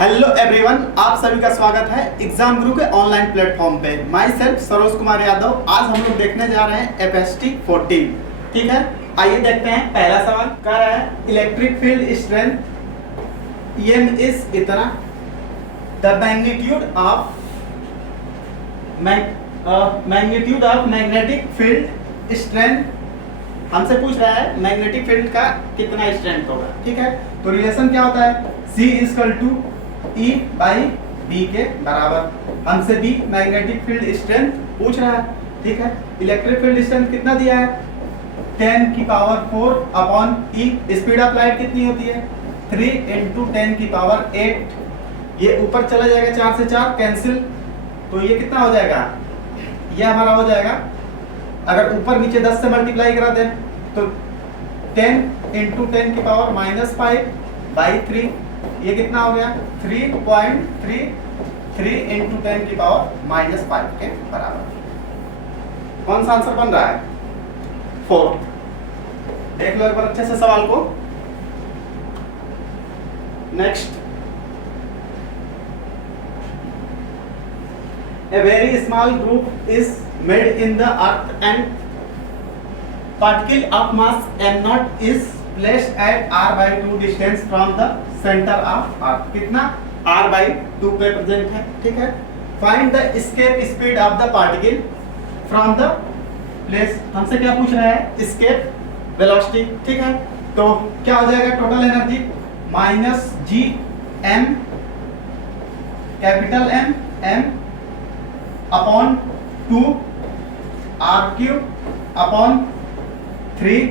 Hello everyone, आप सभी का स्वागत है एग्जाम गुरु के ऑनलाइन प्लेटफॉर्म पे। My self Saroj Kumar Yadav. आज हम लोग देखने जा रहे हैं FST 14। ठीक है, आइए देखते हैं। पहला सवाल कह रहा है electric field strength EM is इतना, the magnitude of magnetic field strength. हमसे पूछ रहा है मैग्नेटिक फील्ड का कितना स्ट्रेंथ होगा। ठीक है, तो रिलेशन क्या होता है, C equal to E by B के बराबर। हमसे B मैग्नेटिक फील्ड स्ट्रेंथ पूछ रहा है। ठीक है, इलेक्ट्रिक फील्ड स्ट्रेंथ कितना दिया है, 10 की power 4 upon E। Speed of light कितनी होती है, 3 इंटू 10 की पावर 8। ये ऊपर चला जाएगा, 4 से 4 कैंसिल, तो ये कितना हो जाएगा, ये हमारा हो जाएगा, अगर ऊपर नीचे 10 से मल्टीप्लाई करा दें तो 10 इंटू 10 की पावर -5 बाई 3। ये कितना हो गया, 3.33 इंटू 10 की पावर -5 के बराबर। कौन सा आंसर बन रहा है, 4। देख लो एक बार अच्छे से सवाल को। Next, a very small group is made in the earth and particle of mass m0 is placed at r/2 distance from the center of earth। कितना, r/2 पे प्रेजेंट है। ठीक है, find the escape speed of the particle from the place। हमसे क्या पूछ रहा है, escape velocity। ठीक है, तो क्या हो जाएगा, total energy -gm capital M upon 2 r³ upon 3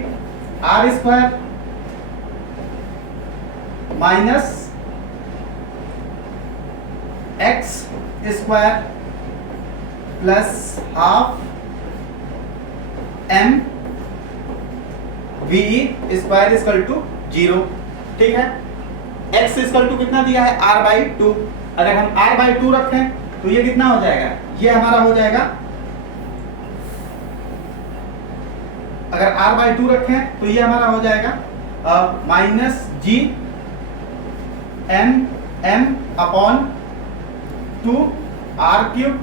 r² minus x² plus half m VE square equal to 0। ठीक है, x इक्वल टू कितना दिया है, r/2। अगर हम r/2 रखें तो ये कितना हो जाएगा, ये हमारा हो जाएगा, अगर r/2 रखें तो ये हमारा हो जाएगा -gm अपॉन 2 r³।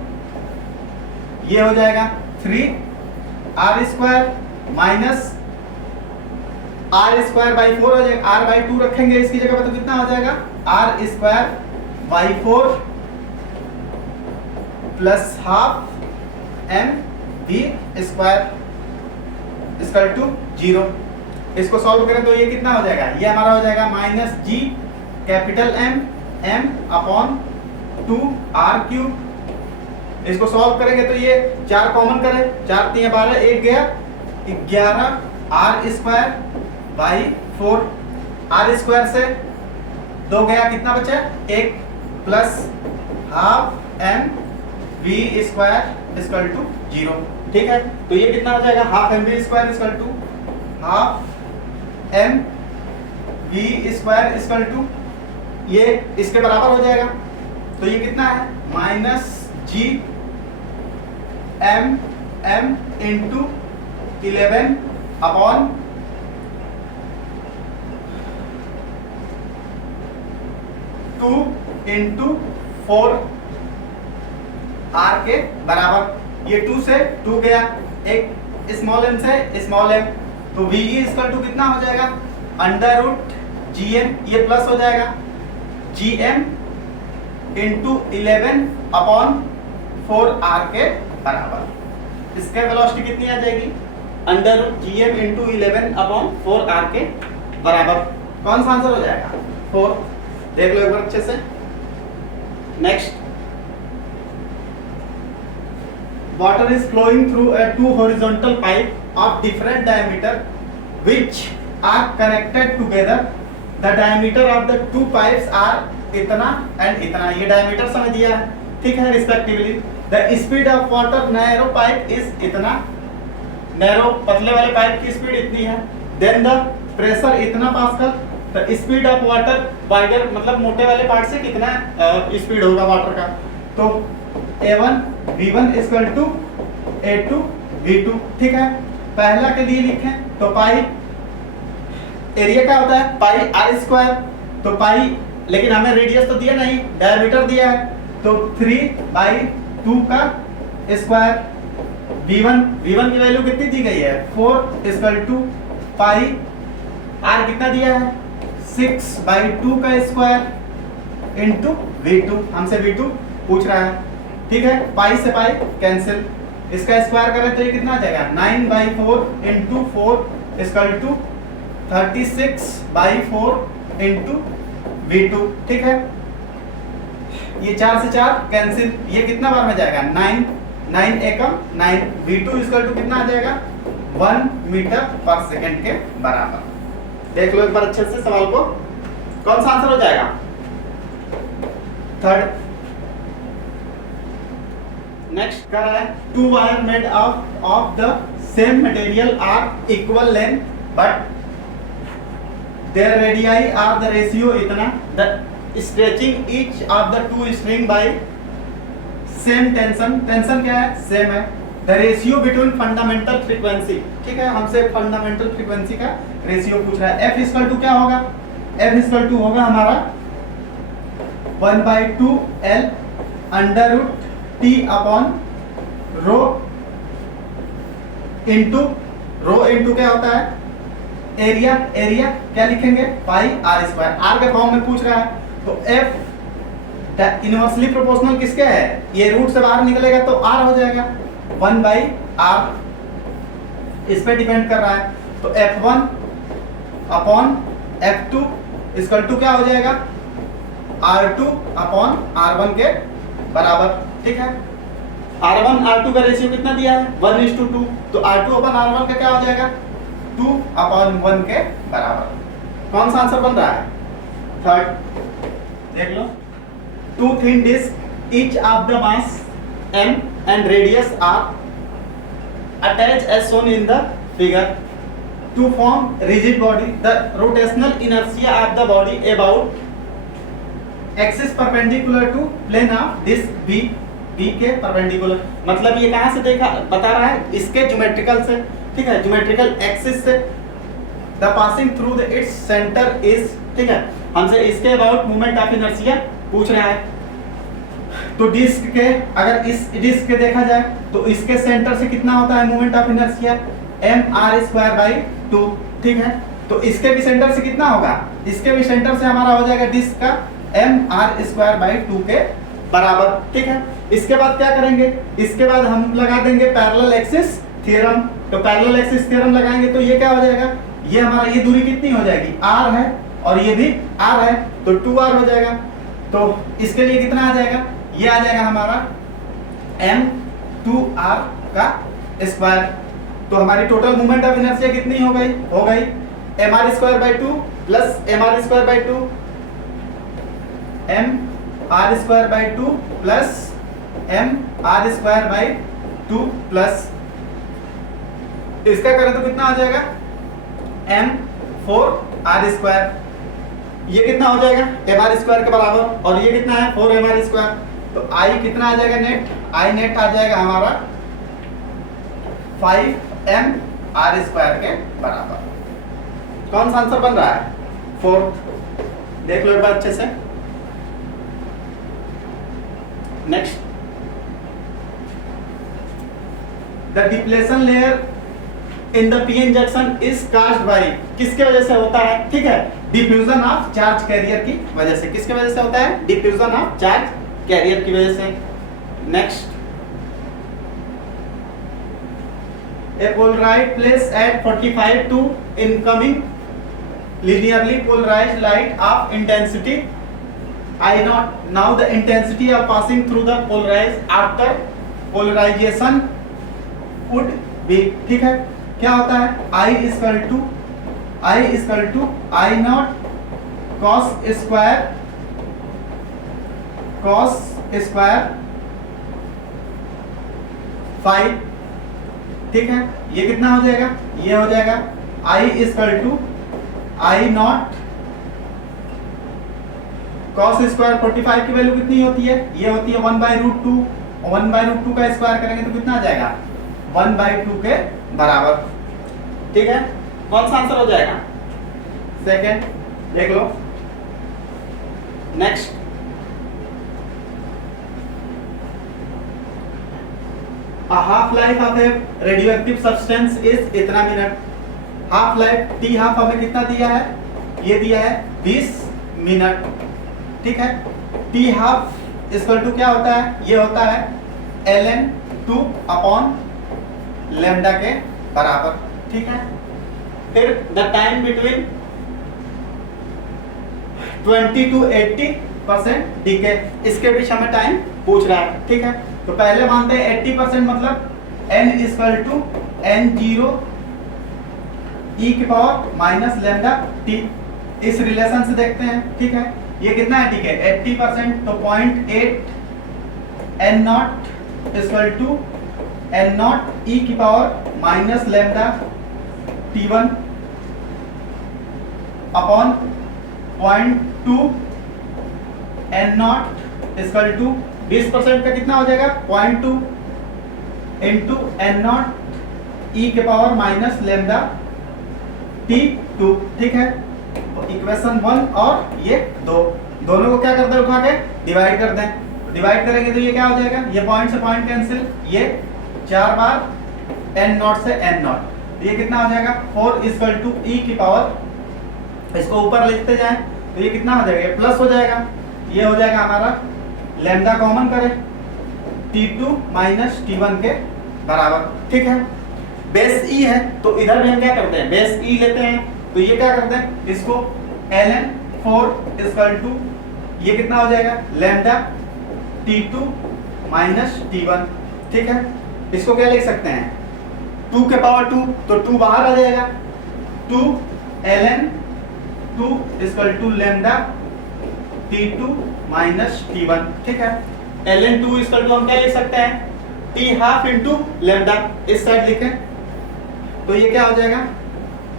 ये हो जाएगा 3 r² माइनस r²/4 हो जाएगा। r/2 रखेंगे इसकी जगह पर तो कितना हो जाएगा, r²/4 plus half m V square equal to 0। इसको सॉल्व करें तो ये कितना हो जाएगा, ये हमारा हो जाएगा -g capital M upon 2 r³। इसको सॉल्व करेंगे तो ये 4 कॉमन करें, 4 3 12, 1 गया 11 r²/4। r² से 2 गया, कितना बचा, 1 plus half m V square equal to 0। ठीक है, तो ये कितना हो जाएगा, half mv square equal to half m v square equal to, ये इसके बराबर हो जाएगा। तो ये कितना है, -g m into 11 upon 2 into 4 r के बराबर। ये 2 से 2 गया, एक स्मॉल m से स्मॉल m, तो VE इक्वल टू कितना हो जाएगा, √gm, ये प्लस हो जाएगा gm इंटू 11 अपॉन 4r के बराबर। इसके वेलोसिटी कितनी आ जाएगी, √gm इंटू 11 अपॉन 4r के बराबर। कौन सा आंसर हो जाएगा, 4। देख लो एक बार अच्छे से। Next, water is flowing through two horizontal pipe of different diameter which are connected together। the diameter of the two pipes are इतना and इतना, ये diameter समझ दिया है। ठीक है, respectively the speed of water narrow pipe is इतना, narrow पतले वाले पाइप की स्पीड इतनी है। then the pressure इतना pascal, the speed of water wider मतलब मोटे वाले पार्ट से कितना स्पीड होगा वाटर का, तो A1 V1 equal to A2 V2। ठीक है, पहला के लिए लिखें तो पाई एरिया क्या होता है, पाई r², तो पाई लेकिन हमें रेडियस तो दिया नहीं, डायमीटर दिया है, तो 3/2 का स्क्वायर। V1 की वैल्यू कितनी दी गई है 4 इक्वल टू पाई, R कितना दिया है 6/2 का स्क्वायर इंटू V2, हमसे V2 पूछ रहा है, ठीक है। पाई से पाई कैंसिल, इसका स्क्वायर करें तो ये कितना आ जाएगा 9/4 into 4 equal to 36/4 into V2, ठीक है। ये 4 से 4 कैंसिल, ये कितना बार में जाएगा 9 एकम 9, V2 इक्वल टू कितना आ जाएगा 1 मीटर पर सेकंड के बराबर। देख लो एक बार अच्छे से सवाल को, कौन सा आंसर हो जाएगा, थर्ड। नेक्स्ट कर रहा है 2 wire made of the same material are equal length but their radii are the ratio इतना, the stretching each of the 2 string by same tension, tension क्या है सेम है, the ratio between fundamental frequency, ठीक है। हमसे fundamental frequency का ratio पूछ रहा है। F इक्वल टू क्या होगा, F इक्वल टू होगा हमारा 1/2 L under root T upon rho into क्या होता है एरिया, एरिया क्या लिखेंगे पाई R स्क्वायर, R के फॉर्म में पूछ रहा है, तो F इनवर्सली प्रोपोर्शनल किसके है, ये रूट से बाहर निकलेगा तो R हो जाएगा 1/R, इस पे डिपेंड कर रहा है, तो F1 upon F2 equal to क्या हो जाएगा R2 अपॉन R1 के बराबर, ठीक है। R1 R2 का रेशियो कितना दिया है 1:2, तो R2 अपॉन R1 का क्या हो जाएगा 2/1 के बराबर। कौन सा आंसर बन रहा है थर्ड, देख लो। 2 thin discs each of the mass m and radius r attached as shown in the figure to form rigid body. The rotational inertia of the body about axis perpendicular to plane of disc B, B के perpendicular, मतलब ये कहां से देखा बता रहा है इसके ज्योमेट्रिकल से, ठीक है, ज्योमेट्रिकल एक्सिस से। The passing through the its centre is, ठीक है, हमसे इसके अबाउट मोमेंट ऑफ इनर्शिया पूछ रहा है। तो डिस्क के, अगर इस डिस्क के देखा जाए तो इसके सेंटर से कितना होता है मोमेंट ऑफ इनर्शिया mr²/2, ठीक है। तो इसके भी सेंटर से कितना होगा, इसके भी सेंटर से हमारा हो जाएगा डिस्क का mr²/2 के बराबर, ठीक है। इसके बाद क्या करेंगे, इसके बाद हम लगा देंगे पैरेलल एक्सिस थ्योरम, तो पैरेलल एक्सिस थ्योरम लगाएंगे तो ये क्या हो जाएगा, ये हमारा ये दूरी कितनी हो जाएगी r है और ये भी r है, तो 2r हो जाएगा। तो इसके लिए कितना आ जाएगा, ये आ जाएगा हमारा m2r का स्क्वायर। तो हमारी टोटल मोमेंट ऑफ इनर्शिया कितनी हो गई mr²/2 plus mr²/2 mr²/2 plus mr²/2 plus इसका करें तो कितना आ जाएगा m4r², ये कितना हो जाएगा mr² के बराबर, और ये कितना है 4mr², तो I कितना आ जाएगा नेट, I नेट आ जाएगा हमारा 5mr² के बराबर। कौन सा आंसर बन रहा है फोर्थ, देख लो एक बार अच्छे से। Next, the depletion layer in the PN junction is caused bye, किसके वजह से होता है, ठीक है, डिफ्यूजन ऑफ चार्ज कैरियर की वजह से। किसके वजह से होता है, डिफ्यूजन ऑफ चार्ज कैरियर की वजह से। Next, a polarized place at 45 to incoming linearly polarized light of intensity I0. Now the intensity of passing through the polarized after polarization would be, ठीक है, क्या होता है I equal to I0 cos square phi, ठीक है। ये कितना हो जाएगा, ये हो जाएगा I equal to I0 cos square 45 की वैल्यू कितनी होती है, ये होती है 1/√2, 1/√2 का स्क्वायर करेंगे तो कितना आ जाएगा 1/2 के बराबर, ठीक है। कौन सा आंसर हो जाएगा सेकंड, देख लो। Next, a half life of a radioactive substance is इतना मिनट। हाफ लाइफ टी हाफ हमें कितना दिया है, ये दिया है 20 मिनट, ठीक है। टी हाफ इक्वल टू क्या होता है, ये होता है ln 2 अपॉन लैम्डा के बराबर, ठीक है। फिर the time between 20 to 80% decay, इसके बीच हमें टाइम पूछ रहा है, ठीक है। तो पहले मानते हैं 80% मतलब n equal to n0 e की पावर माइनस लैम्डा टी। इस रिलेशन से देखते हैं, ठीक है। ये कितना है, ठीक है 80%, तो 0.8 n nought equal to n nought e की power minus lambda t1 upon 0.2 n nought equal to 20% का कितना हो जाएगा 0.2 इंटू n नॉट e के पावर माइनस लैम्डा t2, ठीक है। तो इक्वेशन 1 और ये 2 दोनों को क्या करते हैं, उठा के डिवाइड कर दें। डिवाइड करेंगे तो ये क्या हो जाएगा, ये पॉइंट से पॉइंट कैंसिल, ये 4 बार n नॉट से n नॉट, ये कितना हो जाएगा 4 इक्वल टू e की पावर, इसको ऊपर लिखते जाएं तो ये कितना हो जाएगा, प्लस हो जाएगा, ये हो जाएगा हमारा लैम्डा कॉमन करें t2 माइनस t1 के बराबर, ठीक है। बेस e है तो इधर भी हम क्या करते हैं, बेस e लेते हैं, तो ये क्या करते हैं, इसको ln 4 इक्वल टू ये कितना हो जाएगा लैम्डा t2 माइनस t1, ठीक है। इसको क्या लिख सकते हैं 2 के पावर 2, तो 2 बाहर आ जाएगा, 2 ln 2 equal to lambda t2 minus t1, ठीक है। ln 2 इक्वल टू हम क्या लिख सकते हैं t हाफ इंटू लैम्डा, इस साइड लिखें तो ये क्या हो जाएगा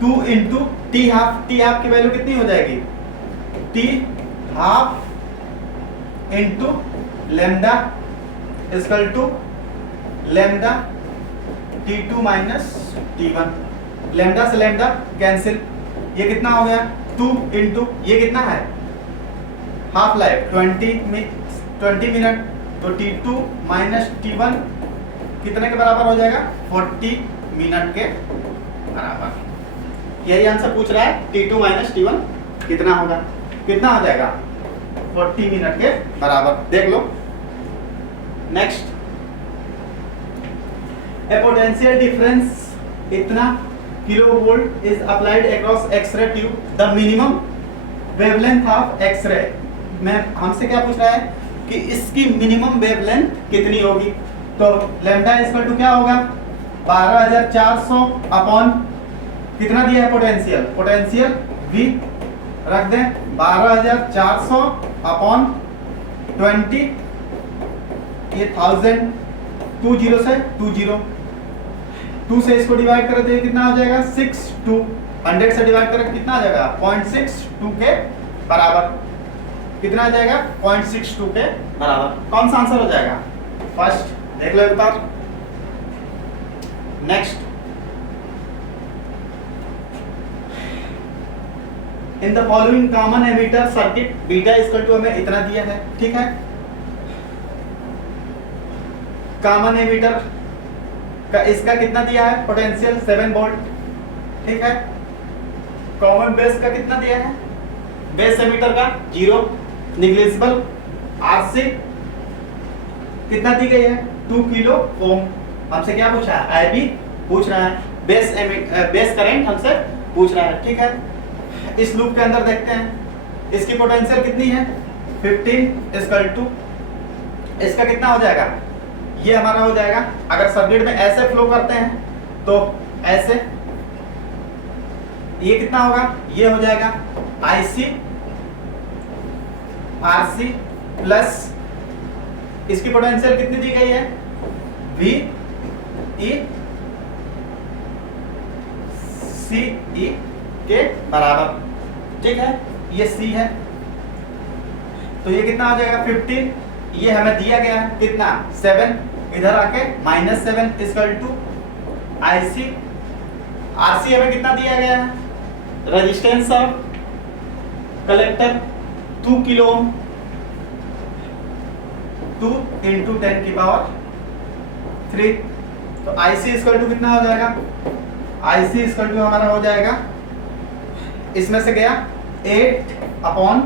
2 इंटू टी हाफ की वैल्यू कितनी हो जाएगी T half into lambda equal to lambda t2 minus t1, lambda से लैम्डा कैंसिल, ये कितना हो गया 2 इंटू ये कितना है हाफ लाइफ 20 मिनट, तो t2 माइनस t1 कितने के बराबर हो जाएगा 40 मिनट के बराबर। यही आंसर पूछ रहा है t2 माइनस t1 कितना होगा, कितना हो जाएगा 40 मिनट के बराबर, देख लो। नेक्स्ट, ए पोटेंशियल डिफरेंस इतना kilovolt is applied across X-ray tube, the minimum wavelength of X-ray में हमसे क्या पूछ रहा है कि इसकी मिनिमम वेवलेंथ कितनी होगी, तो लैम्डा इक्वल टू क्या होगा 12400 अपॉन कितना दिया है पोटेंशियल V रख दें 12400 अपॉन 20, ये 1000, 20 से 2 से इसको डिवाइड करें तो ये कितना हो जाएगा 62, 100 से डिवाइड करें कितना आ जाएगा 0.62 के बराबर, कितना आ जाएगा 0.62 के बराबर। कौन सा आंसर हो जाएगा फर्स्ट, देख लो एक बार। Next, in the following common emitter circuit beta equal to हमें इतना दिया है, ठीक है। कॉमन एमिटर का इसका कितना दिया है पोटेंशियल 7 वोल्ट, ठीक है। कॉमन बेस का कितना दिया है, बेस एमिटर का 0, निग्लिजिबल आरसी कितना दी गई है 2 किलो ओम। हमसे क्या पूछा है आईबी पूछ रहा है, बेस करंट हमसे पूछ रहा है, ठीक है। इस लूप के अंदर देखते हैं इसकी पोटेंशियल कितनी है 15 इक्वल टू इसका कितना हो जाएगा, ये हमारा हो जाएगा अगर सर्किट में ऐसे फ्लो करते हैं तो ऐसे, ये कितना होगा, ये हो जाएगा IC RC प्लस इसकी पोटेंशियल कितनी दी गई है VE CE के बराबर, ठीक है। ये C है तो ये कितना हो जाएगा 15, ये हमें दिया गया है कितना 7, इधर आके -7 इक्वल टू IC RC हमें कितना दिया गया है, resistance of collector 2 kilo ohm, 2 into 10 की पावर 3। तो IC इक्वल टू कितना हो जाएगा? IC इक्वल टू हमारा हो जाएगा, इसमें से गया 8 अपॉन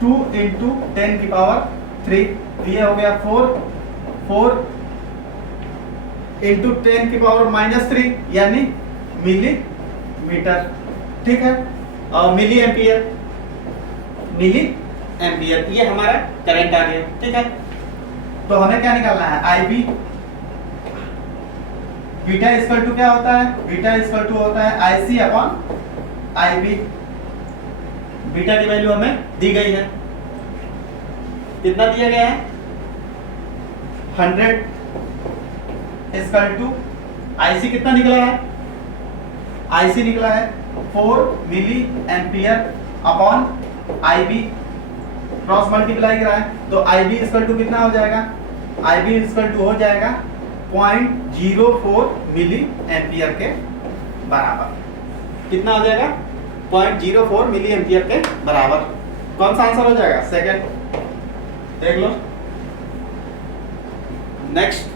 2 इंटू 10 की पावर 3, ये हो गया 4 इंटू 10 की पावर -3 यानी मिलीमीटर। ठीक है, और मिली एम्पियर ये हमारा करंट आ गया। ठीक है, तो हमें क्या निकालना है? IB। बीटा इक्वल टू क्या होता है? बीटा इक्वल टू होता है IC अपॉन IB। बीटा की वैल्यू हमें दी गई है, कितना दिया गया है? 100 इक्वल टू IC कितना निकला है? IC निकला है 4 milliampere upon IB, cross multiply करा है, तो IB इक्वल टू कितना हो जाएगा? IB इक्वल टू हो जाएगा 0.04 मिली एम्पियर के बराबर। कितना हो जाएगा? 0.04 मिली एम्पियर के बराबर। कौन सा आंसर हो जाएगा? सेकंड। देख लो next,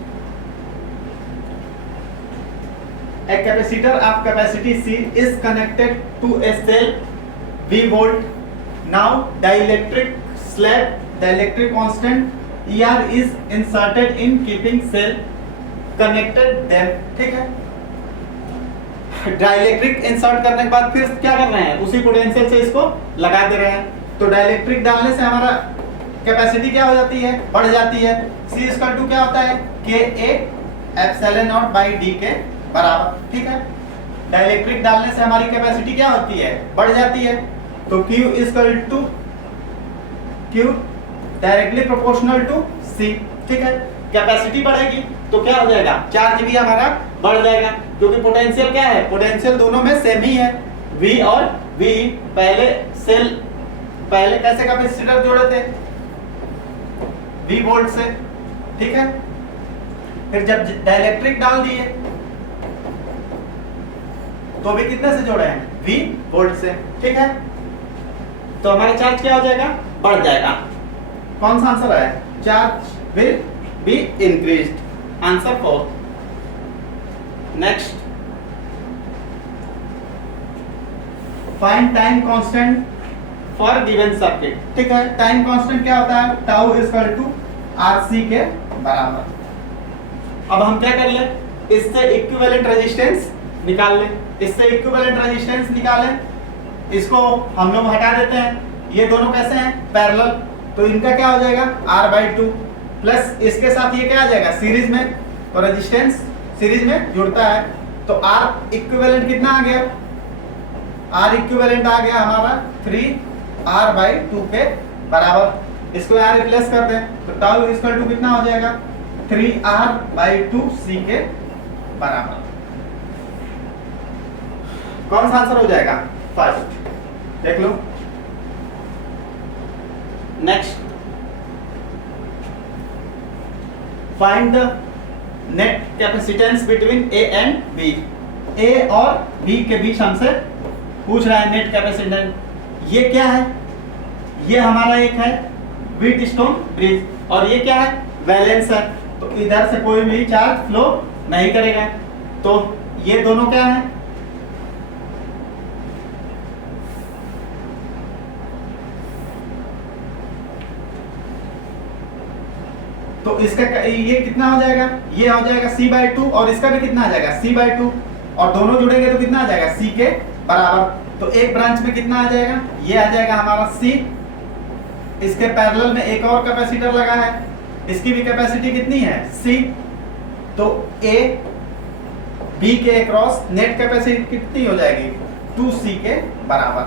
a capacitor of capacity C is connected to a cell V volt. Now dielectric constant ER is inserted in keeping cell connected them। ठीक है, डाइलेक्ट्रिक इंसर्ट करने के बाद फिर क्या कर रहे हैं? उसी पोटेंशियल से इसको लगा दे रहे हैं। तो डाइलेक्ट्रिक डालने से हमारा कैपेसिटी क्या हो जाती है? बढ़ जाती है। C इक्वल टू क्या होता है? KA epsilon not by D के बराबर। ठीक है, डाइलेक्ट्रिक डालने से हमारी कैपेसिटी क्या होती है? बढ़ जाती है। तो Q equal to Q directly proportional to C। ठीक है, कैपेसिटी बढ़ेगी तो क्या हो जाएगा? चार्ज भी हमारा बढ़ जाएगा, क्योंकि पोटेंशियल क्या है? पोटेंशियल दोनों में सेम ही है, V और V। पहले कैसे कैपेसिटर जोड़े थे? V वोल्ट से। ठीक है, फिर जब डाइलेक्ट्रिक डाल दिए तो भी कितने से जोड़े हैं? V वोल्ट से। ठीक है, तो हमारा चार्ज क्या हो जाएगा? बढ़ जाएगा। कौन सा आंसर है? Charge will be increased. Answer 4। Next, find time constant for given circuit. ठीक है, टाइम कांस्टेंट क्या होता है? टाउ इक्वल टू RC के बराबर। अब हम क्या कर ले? इससे इक्विवेलेंट रेजिस्टेंस निकाल ले। इसको हम लोग हटा देते हैं। ये दोनों कैसे हैं? पैरेलल। तो इनका क्या हो जाएगा? R/2 प्लस इसके साथ ये क्या आ जाएगा? सीरीज में। तो रेजिस्टेंस सीरीज में जुड़ता है, तो R इक्विवेलेंट कितना आ गया? R इक्विवेलेंट आ गया हमारा 3R/2 के बराबर। इसको यहाँ रिप्लेस कर दें तो टाउ इक्वल टू कितना हो जाएगा? 3R/2C के बराबर। कौन सा आंसर हो जाएगा? फर्स्ट। देख लो next, find the net capacitance between A and B। A और B के बीच हमसे पूछ रहा है नेट कैपेसिटेंस। ये क्या है? ये हमारा एक है व्हीटस्टोन ब्रिज, और ये क्या है? वैलेंस है। तो इधर से कोई भी चार्ज फ्लो नहीं करेगा। तो ये दोनों क्या है? तो इसका ये कितना हो जाएगा? ये हो जाएगा C/2, और इसका भी कितना आ जाएगा? C/2, और दोनों जुड़ेंगे तो कितना आ जाएगा? C के बराबर। तो एक ब्रांच में कितना आ जाएगा? ये आ जाएगा हमारा C। इसके पैरेलल में एक और कैपेसिटर लगा है, इसकी भी कैपेसिटी कितनी है? C। तो A B के अक्रॉस नेट कैपेसिटी कितनी हो जाएगी? 2C के बराबर।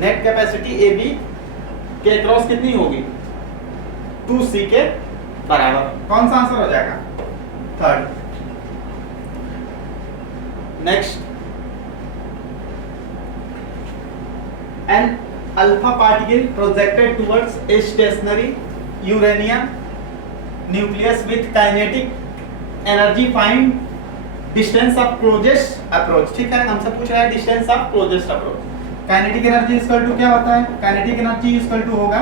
नेट कैपेसिटी AB के अक्रॉस कितनी होगी? 2C के बराबर। कौन सा आंसर हो जाएगा? Third. Next, an alpha particle projected towards a stationary uranium nucleus with kinetic energy, find distance of closest approach. ठीक है, हमसे पूछ रहा है distance of closest approach. Kinetic energy equal to क्या होता है, काइनेटिक एनर्जी इक्वल टू होगा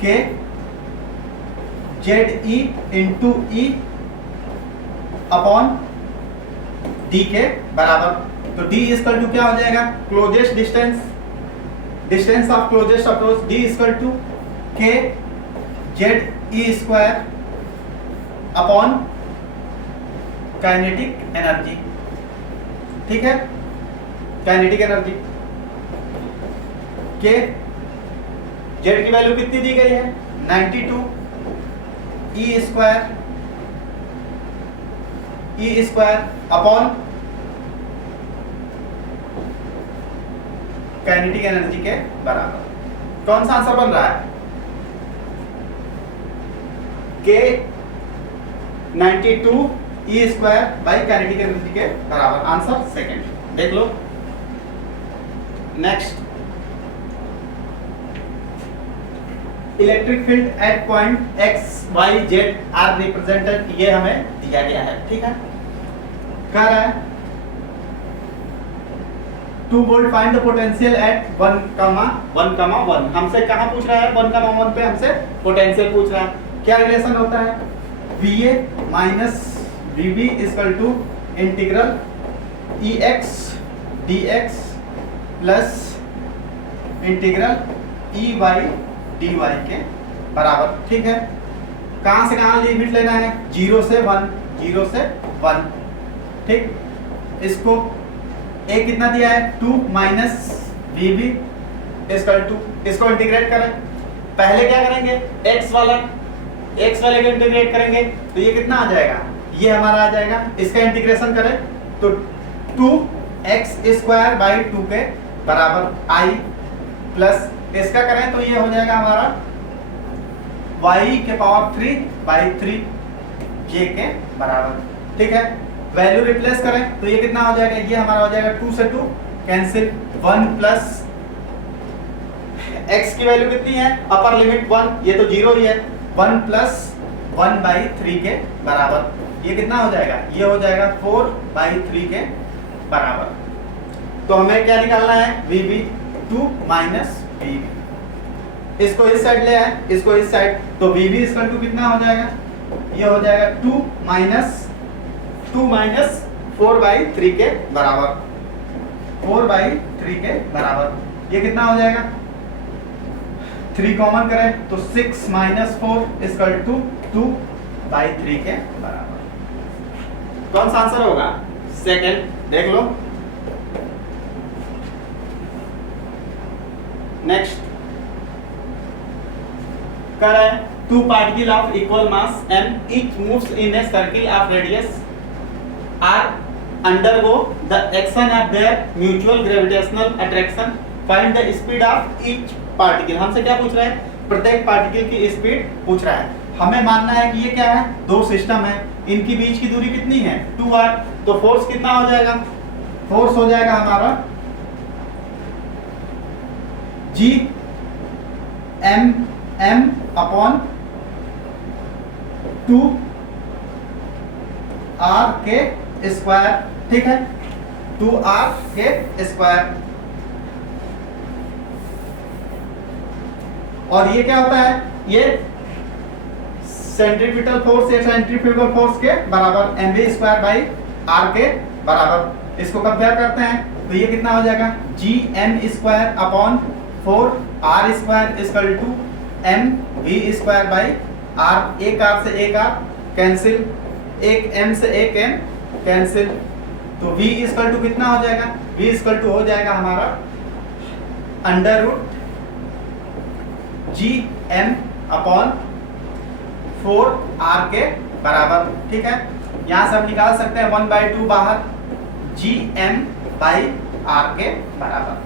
K Z E into E upon D के बराबर। तो डी इक्वल टू क्या हो जाएगा, closest distance, distance of closest approach, D equal to के Z E square upon kinetic energy. ठीक है, काइनेटिक एनर्जी के जेड की वैल्यू कितनी दी गई है 92 E square upon kinetic energy के बराबर। कौन सा आंसर बन रहा है, के 92 E square by kinetic energy के बराबर, आंसर सेकंड। देख लो next, electric field at point X Y Z are represented, ये हमें दिया गया है। ठीक है, कह रहा है 2 volt find the potential at 1,1,1। हमसे कहां पूछ रहा है, 1,1 पे हमसे पोटेंशियल पूछ रहा है। क्या रिलेशन होता है, VA minus VB equal to integral EX dx plus integral EY dy के बराबर। ठीक है, कहां से कहां लिमिट लेना है, 0 से 1, 0 से 1। ठीक, इसको a कितना दिया है 2 माइनस VB इक्वल टू, इसको इंटीग्रेट करें। पहले क्या करेंगे, x वाले को इंटीग्रेट करेंगे तो ये कितना आ जाएगा, ये हमारा आ जाएगा। इसका इंटीग्रेशन करें तो 2x स्क्वायर बाई 2 के बराबर i प्लस इसका करें तो ये हो जाएगा हमारा y के पावर 3 बाई 3 j के बराबर। ठीक है, वैल्यू रिप्लेस करें तो ये कितना हो जाएगा, ये हमारा हो जाएगा 2 से 2 कैंसिल, 1 प्लस x की वैल्यू कितनी है, अपर लिमिट 1, ये तो 0 ही है, 1 प्लस 1 बाई 3 के बराबर। ये कितना हो जाएगा, ये हो जाएगा 4 बाई 3 के बराबर। तो हमें क्या निकालना है, VB 2 माइनस VB। इसको इस साइड ले आए, इसको इस साइड, तो VB इक्वल टू कितना हो जाएगा, ये हो जाएगा 2 माइनस 4 बाई 3 के बराबर, 4 बाई 3 के बराबर। ये कितना हो जाएगा, 3 कॉमन करें तो 6 माइनस 4 इक्वल टू 2 बाई 3 के बराबर। कौन सा आंसर होगा, सेकंड। देख लो नेक्स्ट, कर है 2 particle of equal mass m each moves in a circle of radius r undergo the action of their mutual gravitational attraction, find the speed of each particle। हमसे क्या पूछ रहा है, प्रत्येक पार्टिकल की स्पीड पूछ रहा है। हमें मानना है कि ये क्या है, दो सिस्टम है, इनकी बीच की दूरी कितनी है 2r, तो फोर्स कितना हो जाएगा, फोर्स हो जाएगा हमारा G m अपॉन 2 r के स्क्वायर। ठीक है, 2r के स्क्वायर। और ये क्या होता है, ये सेंट्रीपिटल फोर्स या सेंट्रीफ्यूगल फोर्स के बराबर, mv स्क्वायर बाई r के बराबर। इसको कंपेयर करते हैं तो ये कितना हो जाएगा, gm square upon 4r square equal to mv square by r। एक r से एक r कैंसिल, एक m से एक m कैंसिल, तो v इक्वल टू कितना हो जाएगा, v इक्वल टू हो जाएगा हमारा under root gm upon 4r के बराबर। ठीक है, यहाँ से हम निकाल सकते हैं 1/2 बाहर, gm बाई r के बराबर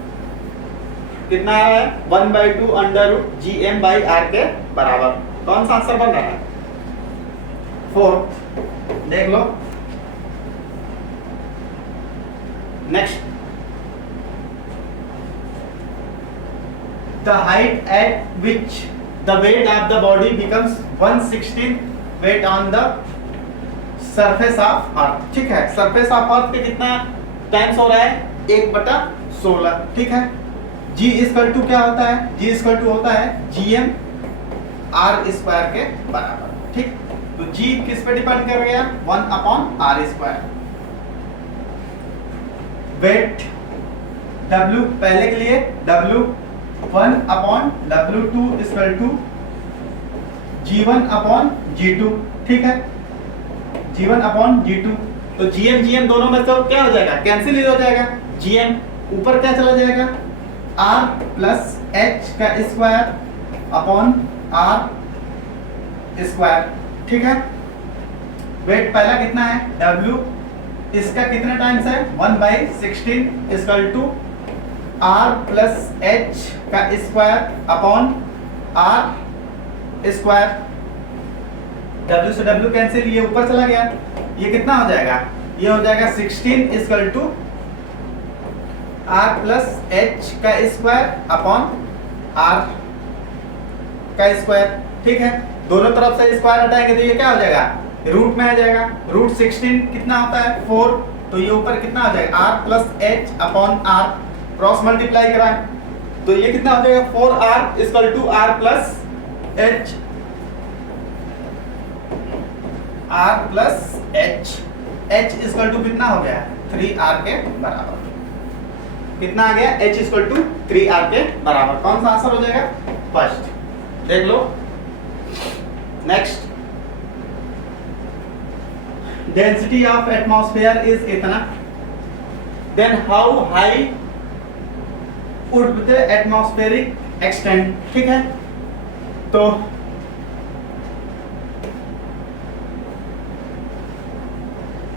कितना है, 1/2 under root gm by r के बराबर। कौन सा आंसर बन रहा है, 4। देख लो next, the height at which the weight of the body becomes 1/16 weight on the surface of earth। ठीक है, surface of earth पे कितना टाइम्स हो रहा है 1/16, ठीक है। G इक्वल टू क्या होता है? G इक्वल टू होता है GM R² के बराबर, ठीक। तो G किस पे डिपेंड कर गया? 1/R²। वेट W पहले के लिए W1/W2 इक्वल टू G1/G2, ठीक है। G1/G2, तो GM दोनों में तो क्या हो जाएगा? कैंसिल ही हो जाएगा। GM ऊपर क्या चला जाएगा? R प्लस H का स्क्वायर अपॉन R स्क्वायर, ठीक है। वेट पहला कितना है? W, इसका कितने टाइम्स है? 1/16 equal to R plus H का square upon R square. W से W कैंसिल, ये ऊपर चला गया, ये कितना हो जाएगा? ये हो जाएगा 16 equal to R plus H का स्क्वायर अपॉन R का स्क्वायर, ठीक है। दोनों तरफ से स्क्वायर हटाएंगे तो ये क्या हो जाएगा? रूट में आ जाएगा। रूट 16 कितना होता है? 4, तो ये ऊपर कितना हो जाएगा? R plus H upon R, cross multiply कराएं तो ये कितना हो जाएगा? 4R equal to R plus H, R plus H, H equal to कितना हो गया? 3R के बराबर। कितना आ गया? H इक्वल टू 3R के बराबर। कौन सा आंसर हो जाएगा? फर्स्ट, देख लो। Next, density of atmosphere is इतना, then how high would the atmospheric extend, ठीक है। तो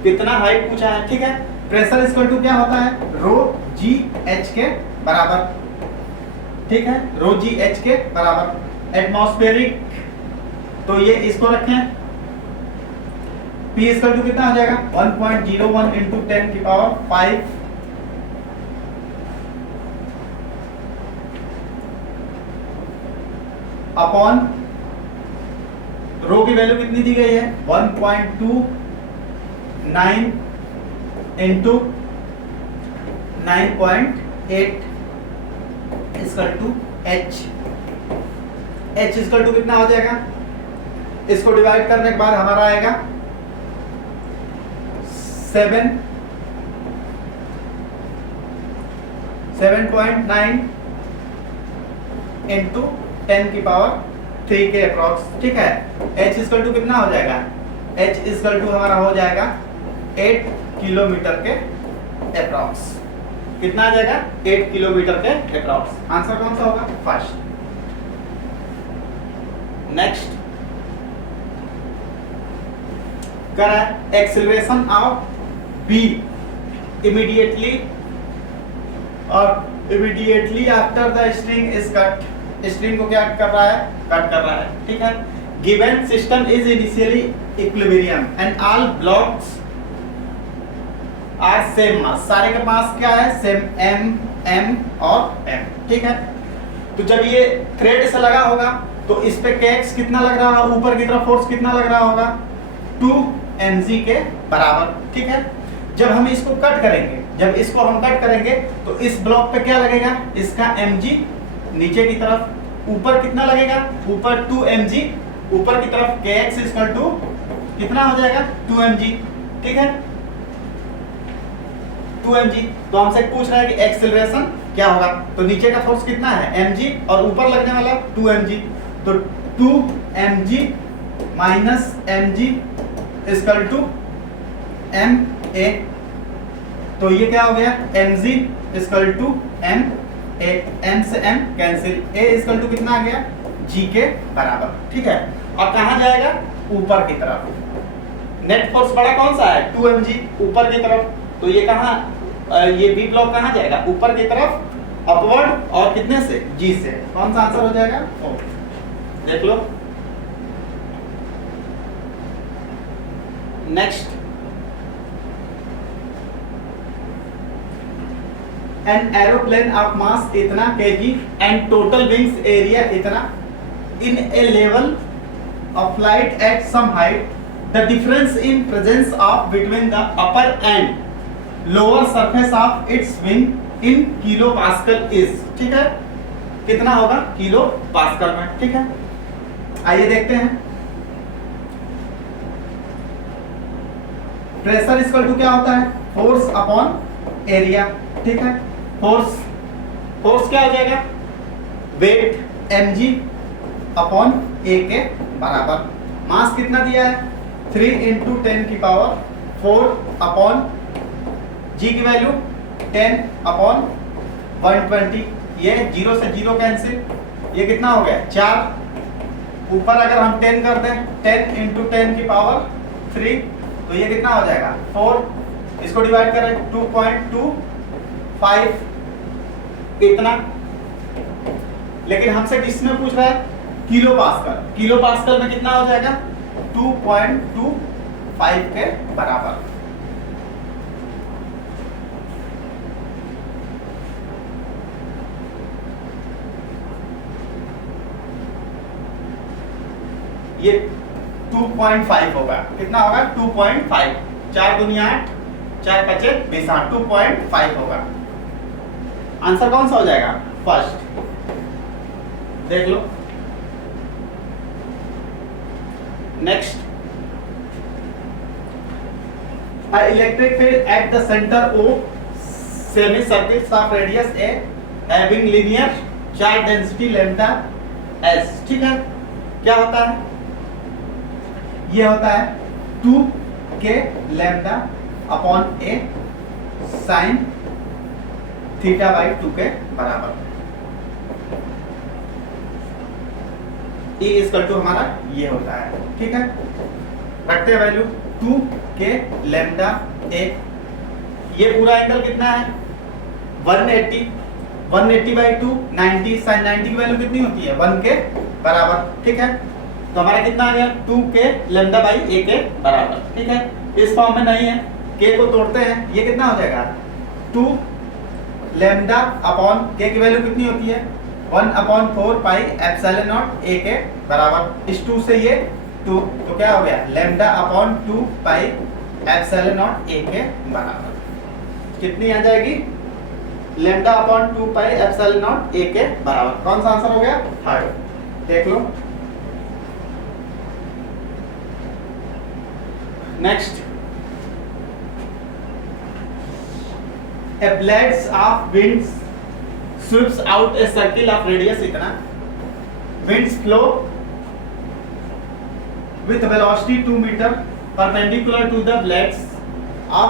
कितना हाइट पूछा है, ठीक है। प्रेशर इक्वल टू क्या होता है? रो जी एच के बराबर, ठीक है। रो जी एच के बराबर। एटमॉस्फेरिक, तो ये इसको रखें, P इक्वल टू कितना हो जाएगा? 1.01 इंटू 10 की पावर 5 अपॉन रो की वैल्यू कितनी दी गई है? 1.29 into 9.8 equal to H। H equal to कितना हो जाएगा? इसको डिवाइड करने के बाद हमारा आएगा 7.9 इंटू 10 की पावर 3 के अप्रॉक्स, ठीक है। H इक्वल टू कितना हो जाएगा? H इक्वल टू हमारा हो जाएगा 8 किलोमीटर के अप्रॉक्स। कितना आ जाएगा? 8 किलोमीटर के अप्रॉक्स। आंसर कौन सा होगा? फर्स्ट। नेक्स्ट करा acceleration of B immediately after the string is cut। String को क्या कर रहा है? कट कर रहा है, ठीक है। Given system is initially equilibrium and all blocks are same mass. सारे का मास क्या है? सेम, m और m, ठीक है। तो जब ये थ्रेड से लगा होगा तो इस पे kx कितना लग रहा होगा? ऊपर की तरफ फोर्स कितना लग रहा होगा? 2mg के बराबर, ठीक है। जब हम इसको कट करेंगे, तो इस ब्लॉक पे क्या लगेगा? इसका mg नीचे की तरफ, ऊपर कितना लगेगा? ऊपर 2mg, ऊपर की तरफ kx इक्वल टू कितना हो जाएगा? 2mg, ठीक है। 2mg। तो हमसे पूछ रहा है कि एक्सेलरेशन क्या होगा, तो नीचे का फोर्स कितना है? mg, और ऊपर लगने वाला 2mg, तो 2mg minus mg equal to ma। तो ये क्या हो गया? mg equal to m, m से m cancel, a equal to कितना आ गया? g के बराबर, ठीक है। और कहाँ जाएगा? ऊपर की तरफ। नेट फोर्स बड़ा कौन सा है? 2mg, ऊपर की तरफ। तो ये कहाँ, ये बी ब्लॉक कहाँ जाएगा? ऊपर की तरफ, अपवर्ड, और कितने से? g से। कौन सा आंसर हो जाएगा? 4। देख लो। Next, an aeroplane of mass इतना kg and total wings area इतना in a level of flight at some height, the difference in presence of between the upper and lower surface of its wing in kilo pascal is, ठीक है, कितना होगा kilo pascal में, ठीक है। आइए देखते हैं प्रेशर इक्वल टू क्या होता है, फोर्स अपॉन एरिया, ठीक है। फोर्स क्या हो जाएगा, वेट mg अपॉन a के बराबर। मास कितना दिया है, 3 इंटू 10 की पावर 4 अपॉन g की वैल्यू 10 अपॉन 120, ये 0 से 0 कैंसिल, ये कितना हो गया 4। ऊपर अगर हम 10 कर दें 10 इंटू 10 की पावर 3, तो ये कितना हो जाएगा 4, इसको डिवाइड करें 2.25 इतना। लेकिन हमसे किसमें पूछ रहा है, किलो पास्कल, किलो पास्कल में कितना हो जाएगा 2.25 के बराबर। ये 2.5 होगा, कितना होगा 2.5, 4 दूनी 8, 4 पचे 20, 2.5 होगा। आंसर कौन सा हो जाएगा, फर्स्ट, देख लो। Next, electric field at the centre O semicircle of radius A having linear charge density lambda S, ठीक है। क्या होता है, ये होता है 2k lambda upon A sine theta by 2 के बराबर। E इक्वल टू हमारा ये होता है, ठीक है। रखते हैं वैल्यू 2k लैम्डा A, ये पूरा एंगल कितना है 180, 180 बाई 2 90, साइन 90 की वैल्यू कितनी होती है 1 के बराबर, ठीक है। तो हमारा कितना आ गया 2k लैम्डा बाई A के बराबर, ठीक है। इस फॉर्म में नहीं है, k को तोड़ते हैं, ये कितना हो जाएगा 2 लैम्डा अपॉन k की वैल्यू कितनी होती है 1/4 पाई एप्सिलॉन नॉट A के बराबर। इस 2 से ये 2, तो क्या हो गया lambda upon 2 pi epsilon not A के बराबर। कितनी आ जाएगी lambda upon 2 pi epsilon not A के बराबर। कौन सा आंसर हो गया, थर्ड, देख लो। Next, a blades of winds sweeps out a circle of radius इतना, winds flow with velocity 2 meter perpendicular to the blades of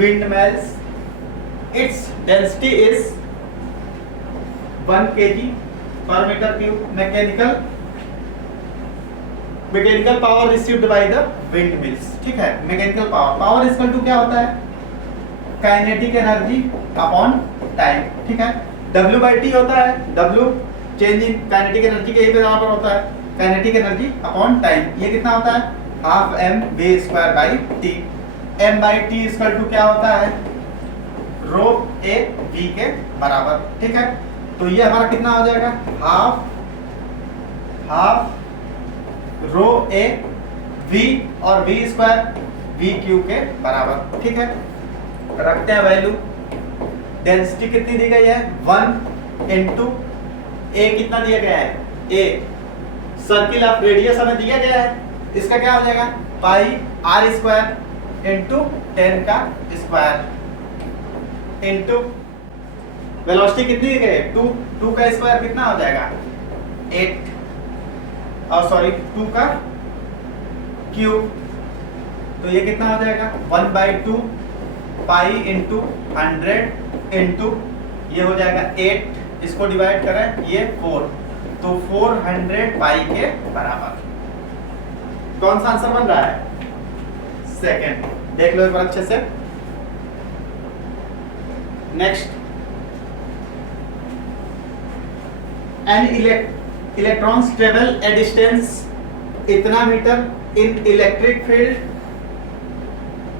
windmills, its density is 1 kg per meter cube, mechanical power received by the windmills, ठीक है। Mechanical power equal to क्या होता है kinetic energy upon time, ठीक है। W by T होता है, W change in kinetic energy के बराबर होता है, काइनेटिक एनर्जी अपॉन टाइम। ये कितना होता है half m v square by T, m by T equal to क्या होता है रो a v के बराबर, ठीक है। तो ये हमारा कितना हो जाएगा हाफ रो a v और v स्क्वायर v क्यू के बराबर, ठीक है। रखते हैं वैल्यू, डेंसिटी कितनी दी गई है 1 इंटू ए कितना दिया गया है a, सर्किल ऑफ रेडियस हमें दिया गया है, इसका क्या हो जाएगा पाई r स्क्वायर इंटू 10 का स्क्वायर इंटू वेलोसिटी कितनी दी गई है 2 का स्क्वायर कितना हो जाएगा 8 और सॉरी 2 का क्यूब, तो ये कितना हो जाएगा 1/2 पाई इंटू 100 इंटू ये हो जाएगा 8, इसको डिवाइड करें ये 4, तो 400 पाई के बराबर। कौन सा आंसर बन रहा है सेकंड, देख लो एक बार अच्छे से। Next, N electrons travel a distance इतना metre in electric field,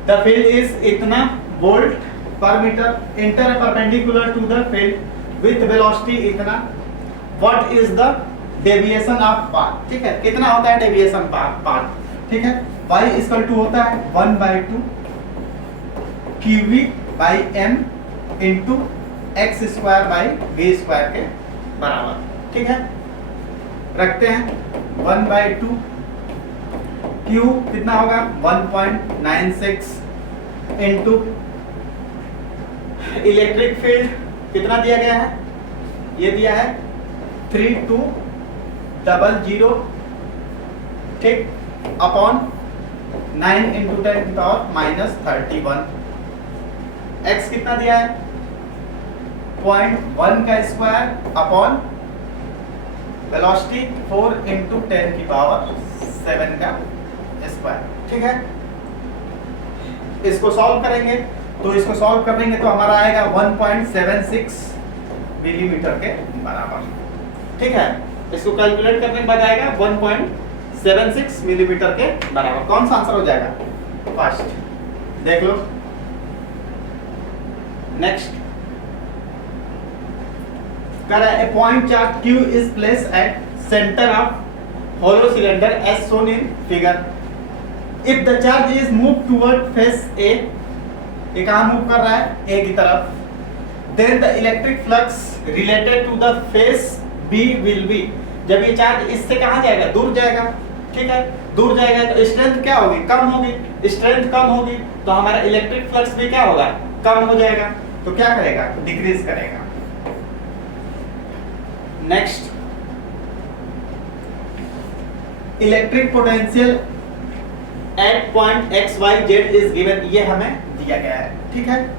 the field is इतना volt per metre, enter perpendicular to the field with velocity इतना, what is the deviation of path, ठीक है। कितना होता है डेविएशन पाथ, ठीक है। y इक्वल टू होता है 1/2 cubic by M into X square by V square के बराबर। ठीक है, रखते हैं 1/2 क्यू कितना होगा 1.96 इंटू इलेक्ट्रिक फील्ड कितना दिया गया है, ये दिया है 3200, ठीक, अपॉन 9 इंटू 10 की पावर -31। एक्स कितना दिया है 0.1 का स्क्वायर अपॉन वेलोसिटी 4 इंटू 10 की पावर 7 का स्क्वायर। ठीक है, इसको सॉल्व करेंगे तो इसको सॉल्व करेंगे तो हमारा आएगा 1.76 मिलीमीटर के बराबर। ठीक है, इसको कैलकुलेट करने के बाद आएगा 1.76 मिलीमीटर के बराबर। कौन सा आंसर हो जाएगा, फर्स्ट देख लो। नेक्स्ट कह रहा है point charge Q is place at centre of hollow cylinder as shown in figure. If the charge is moved toward face A, ये कहाँ मूव कर रहा है A की तरफ, then the electric flux related to the face B will be, जब ये charge इससे कहाँ जाएगा, दूर जाएगा। ठीक है, दूर जाएगा तो स्ट्रेंथ क्या होगी, कम होगी। स्ट्रेंथ कम होगी तो हमारा इलेक्ट्रिक फ्लक्स भी क्या होगा, कम हो जाएगा। तो क्या करेगा, डिक्रीज करेगा। Next electric potential at point X Y Z is given, ये हमें दिया गया है। ठीक है,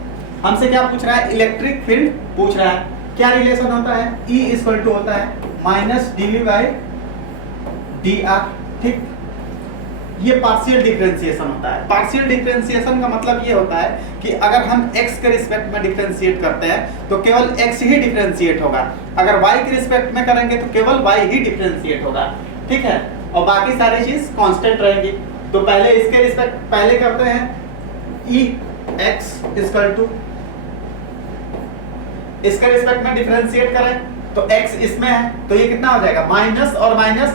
हमसे क्या पूछ रहा है, इलेक्ट्रिक फील्ड पूछ रहा है। क्या रिलेशन होता है, E इक्वल टू होता है -dV/dr। ठीक, ये पार्शियल डिफरेंशिएशन होता है। पार्शियल डिफरेंशिएशन का मतलब ये होता है कि अगर हम x के रिस्पेक्ट में डिफरेंशिएट करते हैं तो केवल x ही डिफरेंशिएट होगा, अगर y के रिस्पेक्ट में करेंगे तो केवल y ही डिफरेंशिएट होगा। ठीक है, और बाकी सारी चीज कांस्टेंट रहेंगी। तो पहले इसके रिस्पेक्ट पहले करते हैं, E x इक्वल टू इसके रिस्पेक्ट में डिफरेंशिएट करें तो x इसमें है तो ये कितना हो जाएगा, माइनस और माइनस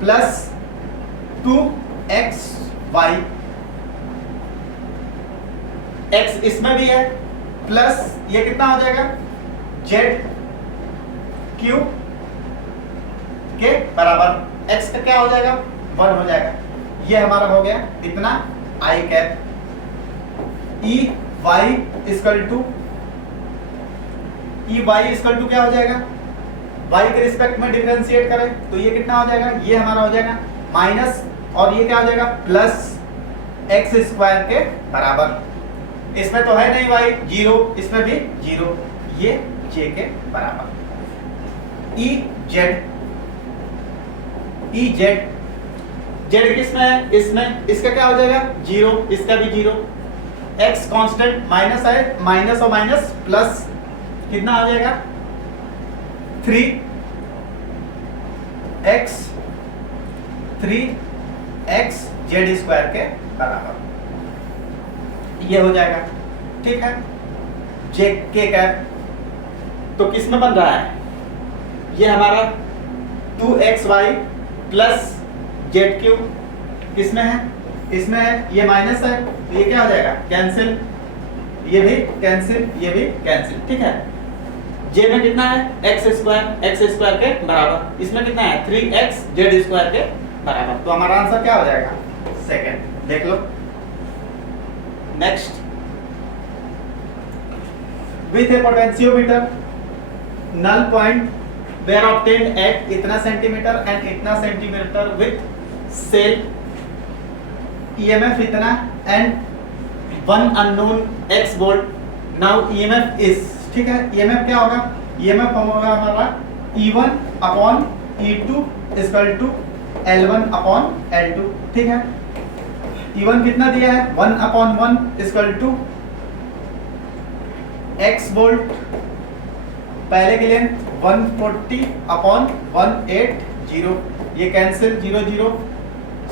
प्लस 2xy, x इसमें भी है प्लस ये कितना हो जाएगा zq के बराबर। x का क्या हो जाएगा 1 हो जाएगा। ये हमारा हो गया इतना i cap. E y equal to क्या हो जाएगा, y के रिस्पेक्ट में डिफरेंशिएट करें तो ये कितना हो जाएगा, ये हमारा हो जाएगा माइनस और ये क्या हो जाएगा प्लस एक्स स्क्वायर के बराबर। इसमें तो है नहीं y 0, इसमें भी 0, ये j के बराबर। z किसमें है, इसमें, इसका क्या हो जाएगा 0, इसका भी 0। x कांस्टेंट माइनस है, माइनस और माइनस प्लस कितना हो जाएगा 3x z स्क्वायर के बराबर, ये हो जाएगा। ठीक है, j के कैप तो किस में बन रहा है, ये हमारा 2xy प्लस जेड क्यूब किसमें है, इसमें है, ये माइनस है तो ये क्या हो जाएगा कैंसिल, ये भी कैंसिल, ये भी कैंसिल। ठीक है, जे में कितना है एक्स स्क्वायर के बराबर, इसमें कितना है 3x जेड स्क्वायर के बराबर। तो हमारा आंसर क्या हो जाएगा, सेकंड। देख लो next, with a potentiometer null point were obtained at इतना सेंटीमीटर एंड इतना सेंटीमीटर विथ सेल, EMF इतना and one unknown x volt. Now EMF is, ठीक है, EMF क्या होगा, EMF होगा हमारा E1 upon E2 equal to L1 upon L2। ठीक है, E1 कितना दिया है 1 upon 1 equal to x volt, पहले के लिए 140 अपॉन 180, ये कैंसिल 0 0,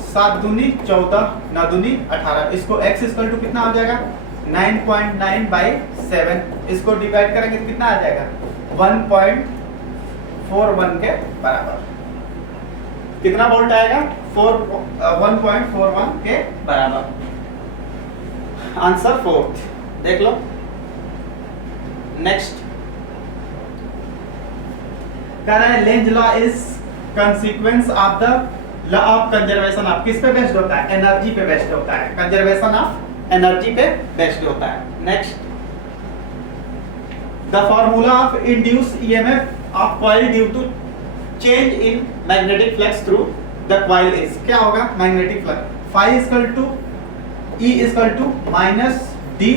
7 दूनी 14, 9 दूनी 18। इसको x इक्वल टू कितना हो जाएगा 9.9/7, इसको डिवाइड करेंगे तो कितना आ जाएगा 1.41 के बराबर। कितना वोल्ट आएगा 1.41 के बराबर। आंसर फोर्थ देख लो नेक्स्ट कह रहा है Lenz law is consequence of the law of conservation of, किस पे बेस्ड होता है? एनर्जी पे बेस्ड होता है, कंजर्वेशन ऑफ एनर्जी पे बेस्ड होता है। Next the formula of induce EMF of coil due to change in magnetic flux through the coil is, क्या होगा? Magnetic flux phi equal to E equal to minus D,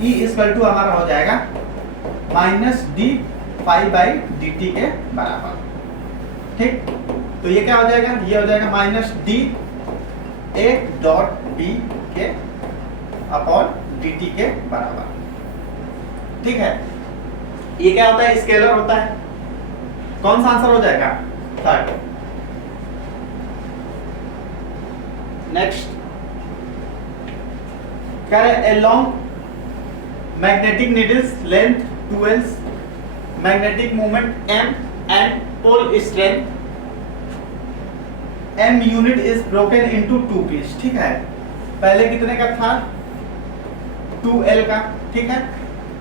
E equal to हमारा हो जाएगा minus D phi by D T के बराबर। ठीक, तो ये क्या हो जाएगा? ये हो जाएगा minus D A dot B के अपॉन डी टी के बराबर। ठीक है, ये क्या होता है? स्केलर होता है। कौन सा आंसर हो जाएगा? थर्ड। नेक्स्ट कह रहे along magnetic needles length 2L, magnetic moment M and pole strength M unit is broken into two piece। ठीक है, पहले कितने का था? 2L का। ठीक है,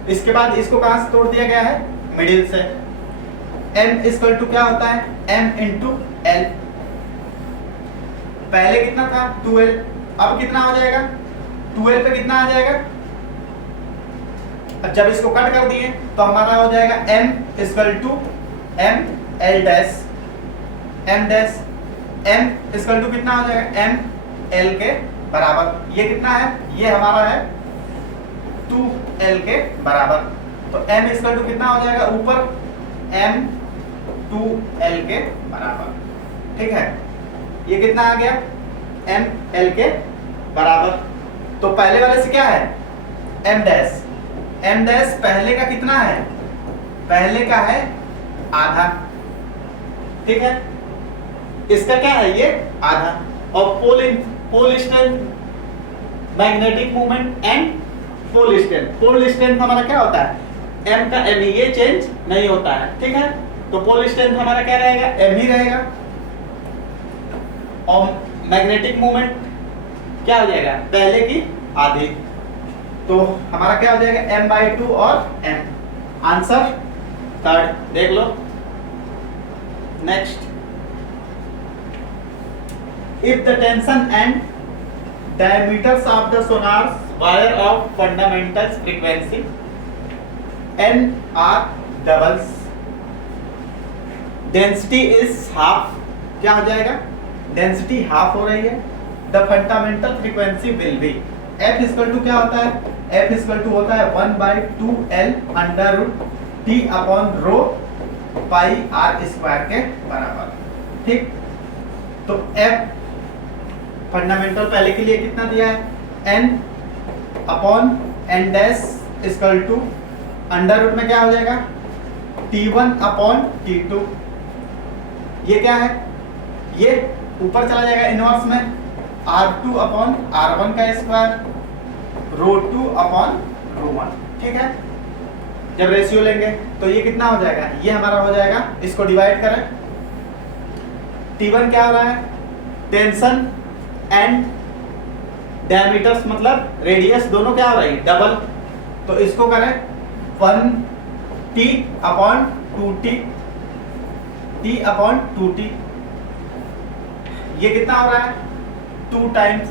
इसके बाद इसको कहां से तोड़ दिया गया है? मिडिल से। M इक्वल टू क्या होता है? M into L। पहले कितना था? 2L, अब कितना हो जाएगा? 2L पे कितना आ जाएगा? अब जब इसको कट कर दिए तो हमारा हो जाएगा M equal to M L dash, M dash M equal to कितना हो जाएगा? M L के बराबर। ये कितना है? ये हमारा है 2L के बराबर। तो M इक्वल टू कितना हो जाएगा? ऊपर M 2L के बराबर। ठीक है, ये कितना आ गया? M L के बराबर। तो पहले वाले से क्या है? M डैश, M डैश पहले का कितना है? पहले का है आधा। ठीक है, इसका क्या है? ये आधा। और pole strength, magnetic moment and pole strength. Pole strength हमारा क्या होता है? M का M, ये चेंज नहीं होता है। ठीक है, तो पोल स्ट्रेंथ हमारा क्या रहेगा? M ही रहेगा। और मैग्नेटिक मोमेंट क्या हो जाएगा? पहले की आधी। तो हमारा क्या हो जाएगा? M/2 और M। आंसर थर्ड, देख लो। Next if the tension and diameters of the sonar's wire of fundamental frequency N are doubles, density is half, क्या हो जाएगा? डेंसिटी हाफ हो रही है। The fundamental frequency will be, F equal to क्या होता है? F इक्वल टू होता है 1/2L under root T upon rho pi R square के बराबर। ठीक, तो F फंडामेंटल पहले के लिए कितना दिया है? N upon N dash equal to under root में क्या हो जाएगा? T1 upon T2। ये क्या है? ये ऊपर चला जाएगा इनवर्स में R2 अपॉन R1 का स्क्वायर रो 2 अपॉन रो 1। ठीक है, जब रेशियो लेंगे तो ये कितना हो जाएगा? ये हमारा हो जाएगा, इसको डिवाइड करें। T1 क्या हो रहा है? टेंशन एंड डायमीटर्स मतलब रेडियस दोनों क्या हो रही है? डबल। तो इसको करें 1T upon 2T, T upon 2T। ये कितना हो रहा है? 2 टाइम्स।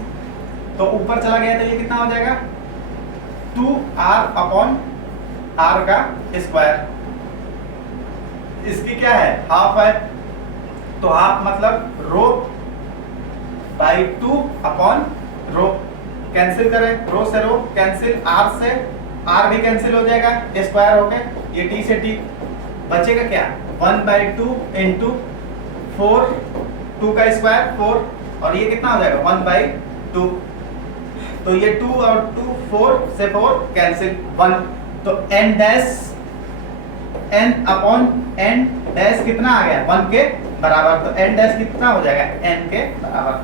तो ऊपर चला गया तो ये कितना हो जाएगा? 2R अपॉन R का स्क्वायर। इसकी क्या है? हाफ है, तो हाफ मतलब रो बाई 2 अपॉन रो। कैंसिल करें, रो से रो कैंसिल, R से R भी कैंसिल हो जाएगा स्क्वायर होके, ये T से T बचेगा क्या? 1/2 इंटू 4, 2 का स्क्वायर 4, और ये कितना हो जाएगा? 1/2। तो ये 2 और 2 4 से 4 कैंसिल 1। तो n dash n upon n dash कितना आ गया? 1 के बराबर। तो n डैश कितना हो जाएगा? n के बराबर,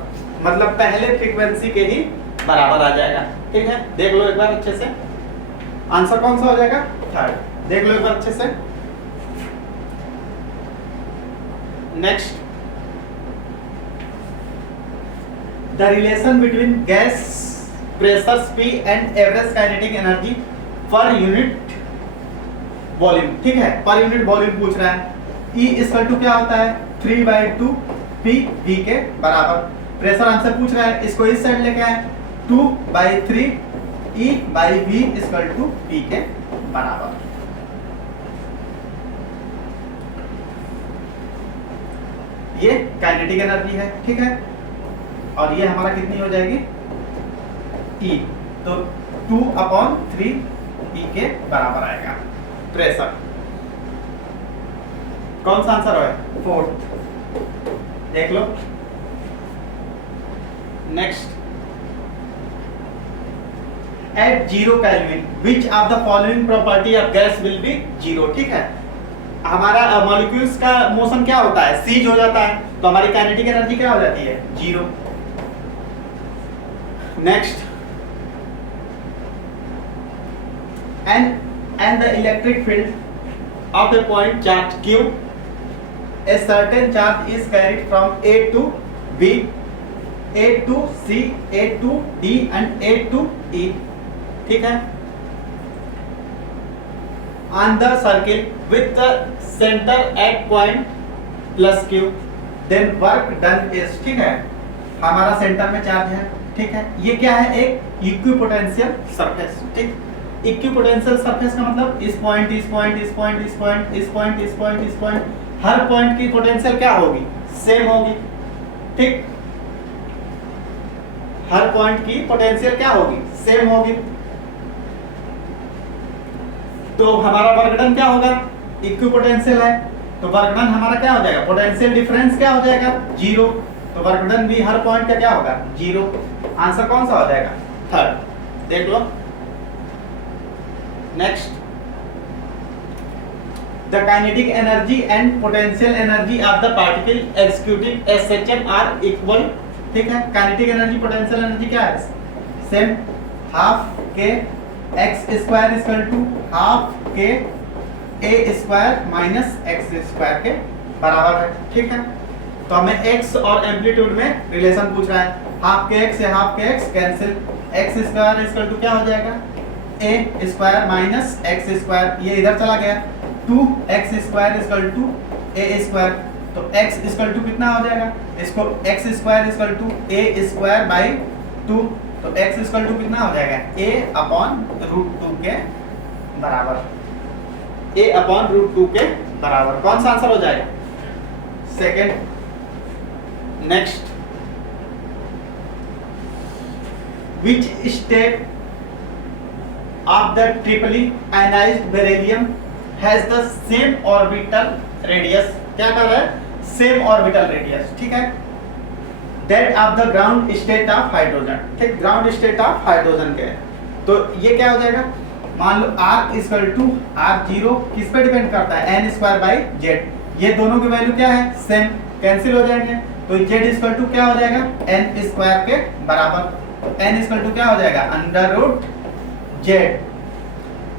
मतलब पहले फ्रीक्वेंसी के ही बराबर आ जाएगा। ठीक है, देख लो एक बार अच्छे से। आंसर कौन सा हो जाएगा? थर्ड। देख लो एक बार अच्छे से। Next the relation between gas pressure P and average kinetic energy per unit volume, ठीक है, पर यूनिट वॉल्यूम पूछ रहा है। E इक्वल टू क्या होता है 3/2 P V के बराबर। प्रेशर हमसे पूछ रहा है, इसको इस साइड लेके आए 2/3 E/V इक्वल टू P के बराबर। ये काइनेटिक एनर्जी है, ठीक है, और ये हमारा कितनी हो जाएगी E, तो 2/3 E के बराबर आएगा प्रेशर। कौन सा आंसर है 4th, देख लो। Next, at 0 kelvin which of the following property of gas will be 0, ठीक है, हमारा मॉलिक्यूल्स का मोशन क्या होता है, सीज हो जाता है, तो हमारी काइनेटिक एनर्जी क्या हो जाती है 0। Next, and the electric field of a point charge q, a certain charge is carried from A to B, A to C, A to D and A to E, ठीक है, on the circle with the center at point plus q, then work done is, ठीक है, हमारा centre में charge है, ठीक है, ये क्या है एक इक्विपोटेंशियल सरफेस, ठीक। इक्विपोटेंशियल सरफेस का मतलब इस पॉइंट इस पॉइंट इस पॉइंट इस पॉइंट इस पॉइंट इस पॉइंट इस पॉइंट, हर पॉइंट की पोटेंशियल क्या होगी सेम होगी, ठीक, हर पॉइंट की पोटेंशियल क्या होगी सेम होगी। तो हमारा वर्क डन क्या होगा, इक्विपोटेंशियल है तो वर्क डन हमारा क्या हो जाएगा, पोटेंशियल डिफरेंस क्या हो जाएगा 0, तो वर्क डन भी हर पॉइंट का क्या होगा 0। आंसर कौन सा हो जाएगा 3rd, देख लो। Next, the kinetic energy and potential energy of the particle executing SHM are equal, ठीक है, काइनेटिक एनर्जी पोटेंशियल एनर्जी क्या है सेम, हाफ के x square equal to half के a square minus x square के बराबर है, ठीक है। तो हमें x और एम्पलीट्यूड में रिलेशन पूछ रहा है, हाफ के x से हाफ के x cancel, x square equal to क्या हो जाएगा a square minus x square, ये इधर चला गया, 2x square equal to a square, तो x इक्वल टू कितना हो जाएगा, इसको x square equal to a square by 2, तो x इक्वल टू कितना हो जाएगा a/√2 के बराबर, a/√2 के बराबर। कौन सा आंसर हो जाएगा 2nd। Next, which state of the triply ionized beryllium has the same orbital radius, क्या कर रहा है same orbital radius, ठीक है, that of the ground state of hydrogen, ठीक, ground state of hydrogen के, तो ये क्या हो जाएगा, मान लो r इक्वल टू r0 किस पे डिपेंड करता है n स्क्वायर बाई z, ये दोनों की वैल्यू क्या है सेम, कैंसिल हो जाएंगे, तो z इक्वल टू क्या हो जाएगा n स्क्वायर के बराबर, तो n इक्वल टू क्या हो जाएगा √z,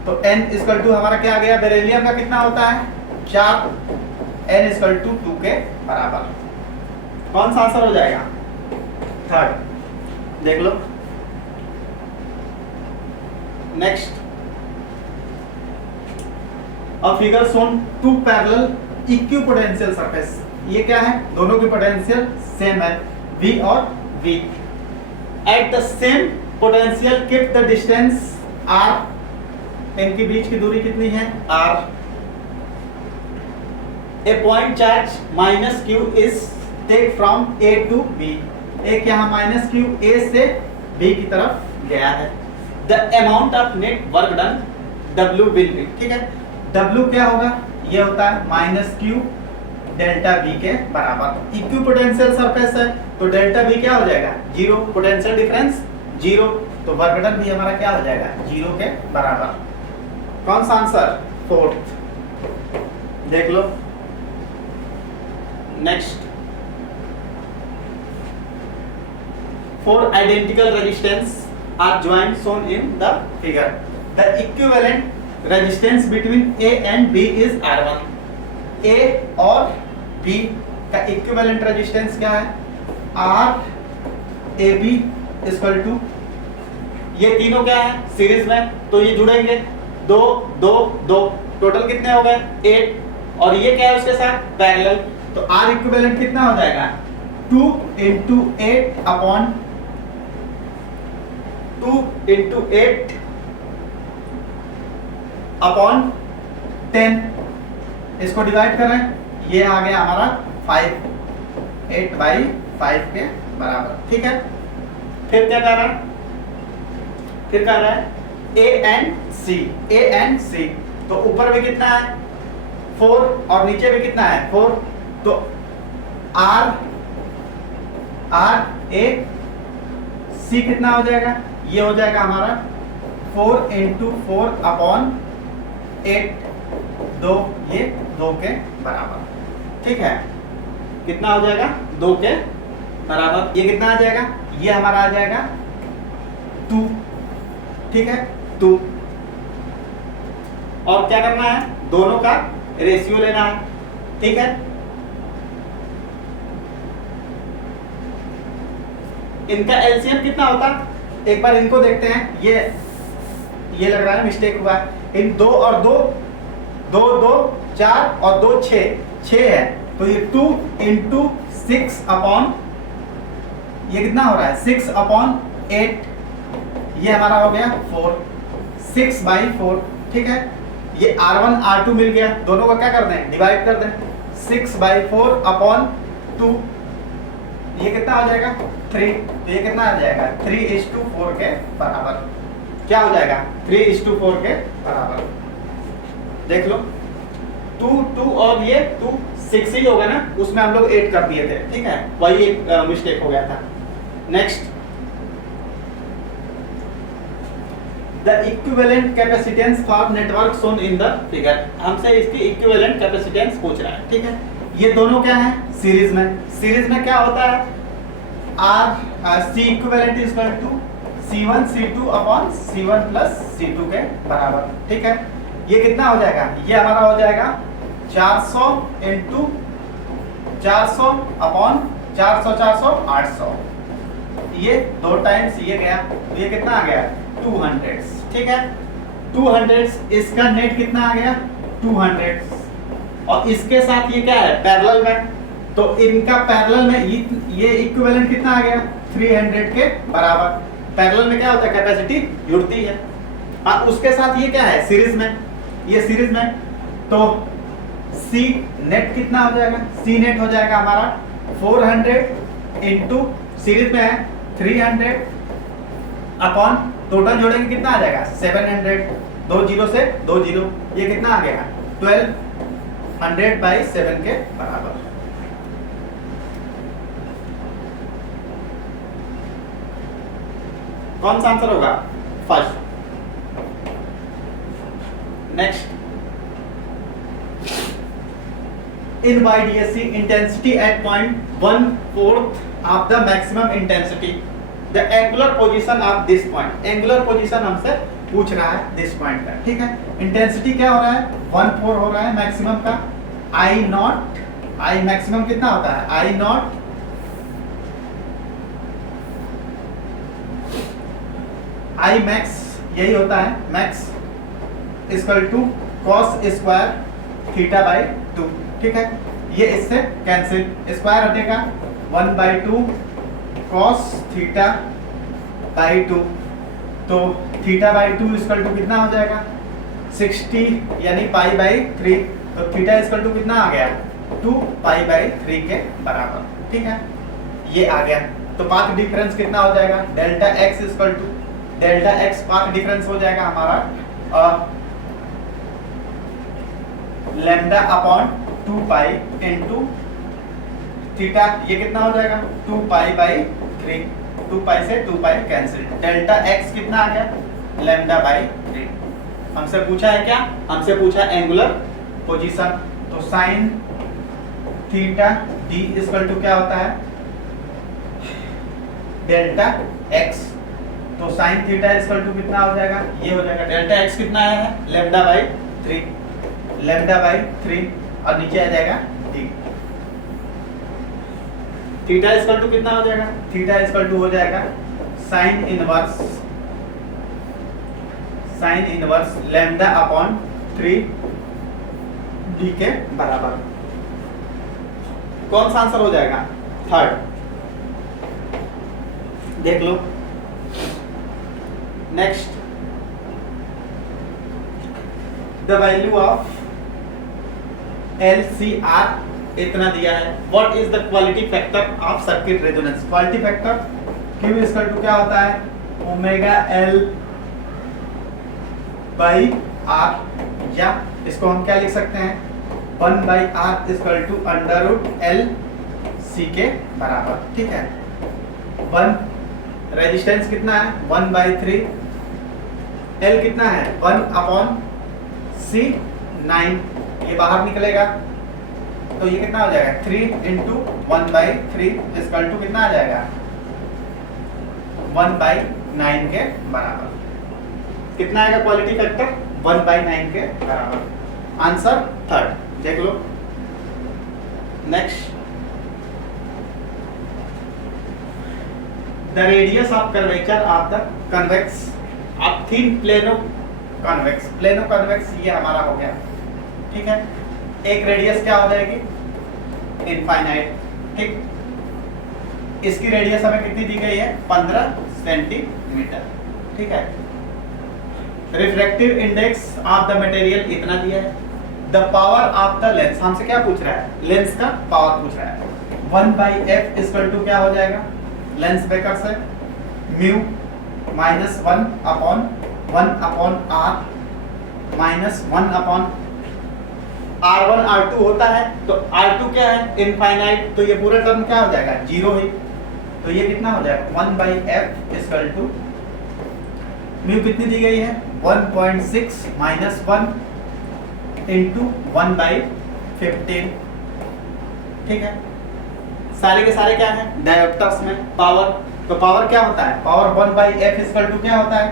तो n इक्वल टू हमारा क्या आ गया, बेरिलियम का कितना होता है 4, n इक्वल टू 2 के बराबर। कौन सा आंसर हो जाएगा 3rd, देख लो। Next, a figure shown 2 parallel equipotential surface, ये क्या है, दोनों की पोटेंशियल सेम है V और V, at the same potential keep the distance R, इनके बीच की दूरी कितनी है R, a point charge -q is take from A to B, एक यहाँ -q A से B की तरफ गया है, the amount of net work done W will be, ठीक है, W क्या होगा, ये होता है -q डेल्टा V के बराबर, इक्विपोटेंशियल सरफेस है तो डेल्टा V क्या हो जाएगा 0, पोटेंशियल डिफरेंस 0, तो वर्क डन भी हमारा क्या हो जाएगा 0 के बराबर। कौन सा आंसर 4th, देख लो। Next, 4 identical resistance are joined shown in the figure, the equivalent resistance between A and B is R1, A और B का इक्विवेलेंट रेजिस्टेंस क्या है R AB इक्वल टू, ये तीनों क्या है सीरीज में, तो ये जुड़ेंगे, दो दो दो, टोटल कितने हो गए 8, और ये क्या है उसके साथ पैरेलल, तो आर इक्विवेलेंट कितना हो जाएगा 2 इंटू 8 अपॉन 2 इंटू 8 अपॉन 10, इसको डिवाइड करें, ये आ गया हमारा 5, 8/5 के बराबर। ठीक है, फिर क्या कर रहा है, फिर कर रहा है ए एंड सी, तो ऊपर भी कितना है 4 और नीचे भी कितना है 4, तो आर ए सी कितना हो जाएगा, ये हो जाएगा हमारा 4 इंटू 4 अपॉन 8, 2, ये 2 के बराबर। ठीक है, कितना हो जाएगा 2 के बराबर, ये कितना आ जाएगा, ये हमारा आ जाएगा 2। ठीक है 2, और क्या करना है, दोनों का रेशियो लेना है। ठीक है, इनका एलसीएम कितना होता, एक बार इनको देखते हैं, ये लग रहा है मिस्टेक हुआ है, इन 2 और 2 2 2 4 और 2 6 है, तो ये 2 इंटू 6 अपॉन, ये कितना हो रहा है 6 अपॉन 8, ये हमारा हो गया 4, 6/4। ठीक है, ये R1 R2 मिल गया, दोनों का क्या कर दें डिवाइड कर दें, 6/4 अपॉन 2, ये कितना हो जाएगा 3, तो ये कितना आ जाएगा 3:4 के बराबर, क्या हो जाएगा 3:4 के बराबर। देख लो 2 2 और ये 2 6 ही होगा ना, उसमें हम लोग 8 कर दिए थे। ठीक है, वही एक मिस्टेक हो गया था। Next, the equivalent capacitance for network shown in the figure, हमसे इसकी इक्विवेलेंट कैपेसिटेंस पूछ रहा है। ठीक है, ये दोनों क्या है सीरीज में क्या होता है, R C equivalent is equal to C1 C2 upon C1 plus C2 के बराबर। ठीक है, ये कितना हो जाएगा, ये हमारा हो जाएगा 400 इंटू 400 अपॉन 400 400 800, ये 2 टाइम्स ये गया, तो ये कितना आ गया 200। ठीक है, 200, इसका नेट कितना आ गया 200, और इसके साथ ये क्या है पैरेलल में, तो इनका पैरेलल में ये इक्विवेलेंट कितना आ गया 300 के बराबर। पैरेलल में क्या होता है कैपेसिटी जुड़ती है, और उसके साथ ये क्या है सीरीज में, ये सीरीज में, तो सी नेट कितना हो जाएगा, सी नेट हो जाएगा हमारा 400 इंटू सीरीज में है 300 अपॉन टोटल जोड़ेंगे कितना आ जाएगा 700, 2 0 से 2 0, ये कितना आ गया 1200/7 के बराबर। कौन सा आंसर होगा first. Next, in YDSC intensity at point 1/4 of the maximum intensity, the angular position of this point, angular position हमसे पूछ रहा है this point का। ठीक है, इंटेंसिटी क्या हो रहा है 1/4 हो रहा है मैक्सिमम का, I मैक्सिमम कितना होता है I0 I मैक्स यही होता है, max equal to cos square θ/2। ठीक है, ये इससे कैंसिल, स्क्वायर हटेगा 1/2 cos θ/2, तो θ/2 इक्वल टू कितना हो जाएगा 60 यानी π/3, तो थीटा इक्वल टू कितना आ गया 2π/3 के बराबर। ठीक है, ये आ गया, तो पाथ डिफरेंस कितना हो जाएगा delta x equal to delta x path difference हो जाएगा हमारा लैम्डा अपॉन 2π इंटू थीटा, ये कितना हो जाएगा 2π/3, 2π से 2π कैंसिल, डेल्टा x कितना आ गया λ/3। हमसे पूछा है क्या, हमसे पूछा एंगुलर पोजीशन, तो sine theta d equal to क्या होता है डेल्टा x, तो साइन थीटा इक्वल टू कितना हो जाएगा, ये हो जाएगा डेल्टा x कितना है λ/3, λ/3 और नीचे आ जाएगा d। थीटा इक्वल टू कितना हो जाएगा, थीटा इक्वल टू हो जाएगा sine sine inverse lambda upon 3d के बराबर। कौन सा आंसर हो जाएगा? थर्ड। देख लो next, the value of LCR इतना दिया है। What is the quality factor of circuit resonance? Quality factor Q equal to क्या होता है? ओमेगा L बाई R, या इसको हम क्या लिख सकते हैं? 1 by R equal to under root L C के बराबर। ठीक है, 1 रेजिस्टेंस कितना है? 1 बाई 3, L कितना है? 1 अपॉन C 9, ये बाहर निकलेगा तो ये कितना हो जाएगा? 3 इंटू 1 बाई 3 इक्वल टू कितना आ जाएगा? 1 बाई 9 के बराबर। कितना आएगा क्वालिटी फैक्टर? 1 बाई 9 के बराबर। Answer third. देख लो next, the radius of curvature of the convex of thin plano convex. Plano convex ये हमारा हो गया। ठीक है, एक रेडियस क्या हो जाएगी? इनफाइनाइट। ठीक, इसकी रेडियस हमें कितनी दी गई है? 15 सेंटीमीटर। ठीक है, refractive index of the material इतना दिया है। The power of the lens, हमसे क्या पूछ रहा है? लेंस का पावर पूछ रहा है। 1 बाई एफ इक्वल टू क्या हो जाएगा? लेंस ब्रेकर से mu minus 1 upon R minus 1 upon R1 R2 होता है, तो R2 क्या है? इनफाइनाइट, तो ये पूरा टर्म क्या हो जाएगा? 0 है। तो ये कितना हो जाएगा? 1 by F equal to mu कितनी दी गई है? 1.6 माइनस 1 इंटू 1 बाई 15। ठीक है, सारे के सारे क्या है? डायोप्टर्स में पावर। तो पावर क्या होता है? Power 1 by F equal to क्या होता है?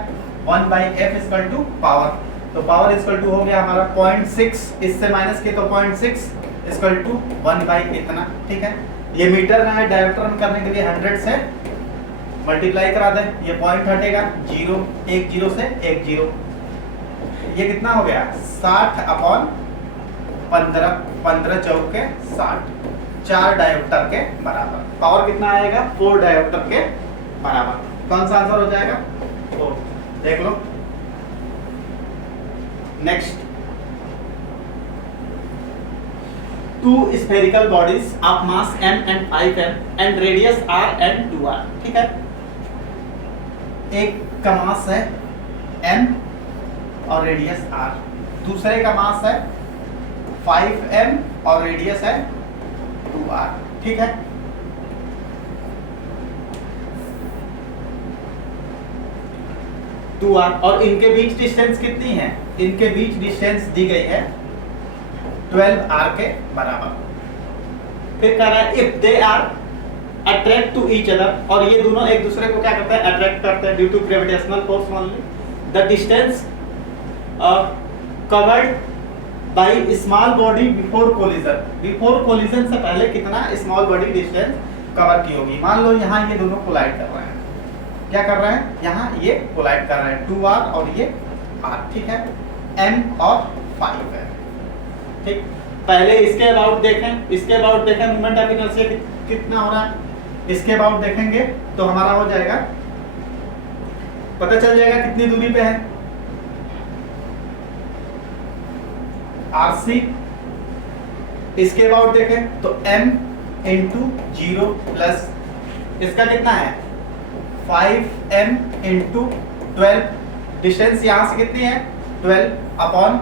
1 by F equal to power. तो पावर इक्वल टू हो गया हमारा 0.6, इससे माइनस किया तो 0.6 इक्वल टू 1 बाई इतना। ठीक है, ये मीटर में है, डायोप्टर में करने के लिए 100 से मल्टीप्लाई करा दें, ये पॉइंट हटेगा 0, 1 0 से 1 0, ये कितना हो गया? 60 अपॉन 15, 15 चौके 60, 4 डायोप्टर के बराबर। पावर कितना आएगा? 4 डायोप्टर के बराबर। कौन सा आंसर हो जाएगा? 4। देख लो next, 2 spherical bodies of mass m and 5m and radius r and 2r। ठीक है, एक का मास है m और रेडियस r, दूसरे का मास है 5m और रेडियस है 2r। ठीक है, और इनके बीच डिस्टेंस कितनी है? इनके बीच डिस्टेंस दी गई है 12r के बराबर। फिर कह रहा है if they are attract to each other, और ये दोनों एक दूसरे को क्या करते हैं? अट्रैक्ट करते हैं due to gravitational force only. The distance covered by small body before collision. Before collision से पहले कितना स्मॉल बॉडी डिस्टेंस कवर की होगी? मान लो यहाँ ये दोनों कोलाइड कर रहे हैं। क्या कर रहे हैं? यहाँ ये कोलाइड कर रहे हैं, 2r और ये r। ठीक है, m और 5 है। ठीक, पहले इसके अबाउट देखें, इसके अबाउट देखें मोमेंट ऑफ इनर्शिया कितना हो रहा है। इसके अबाउट देखेंगे तो हमारा हो जाएगा, पता चल जाएगा कितनी दूरी पे है। RC। इसके अबाउट देखें तो m इंटू 0 प्लस इसका कितना है? 5m into 12। डिस्टेंस यहाँ से कितनी है? 12 अपॉन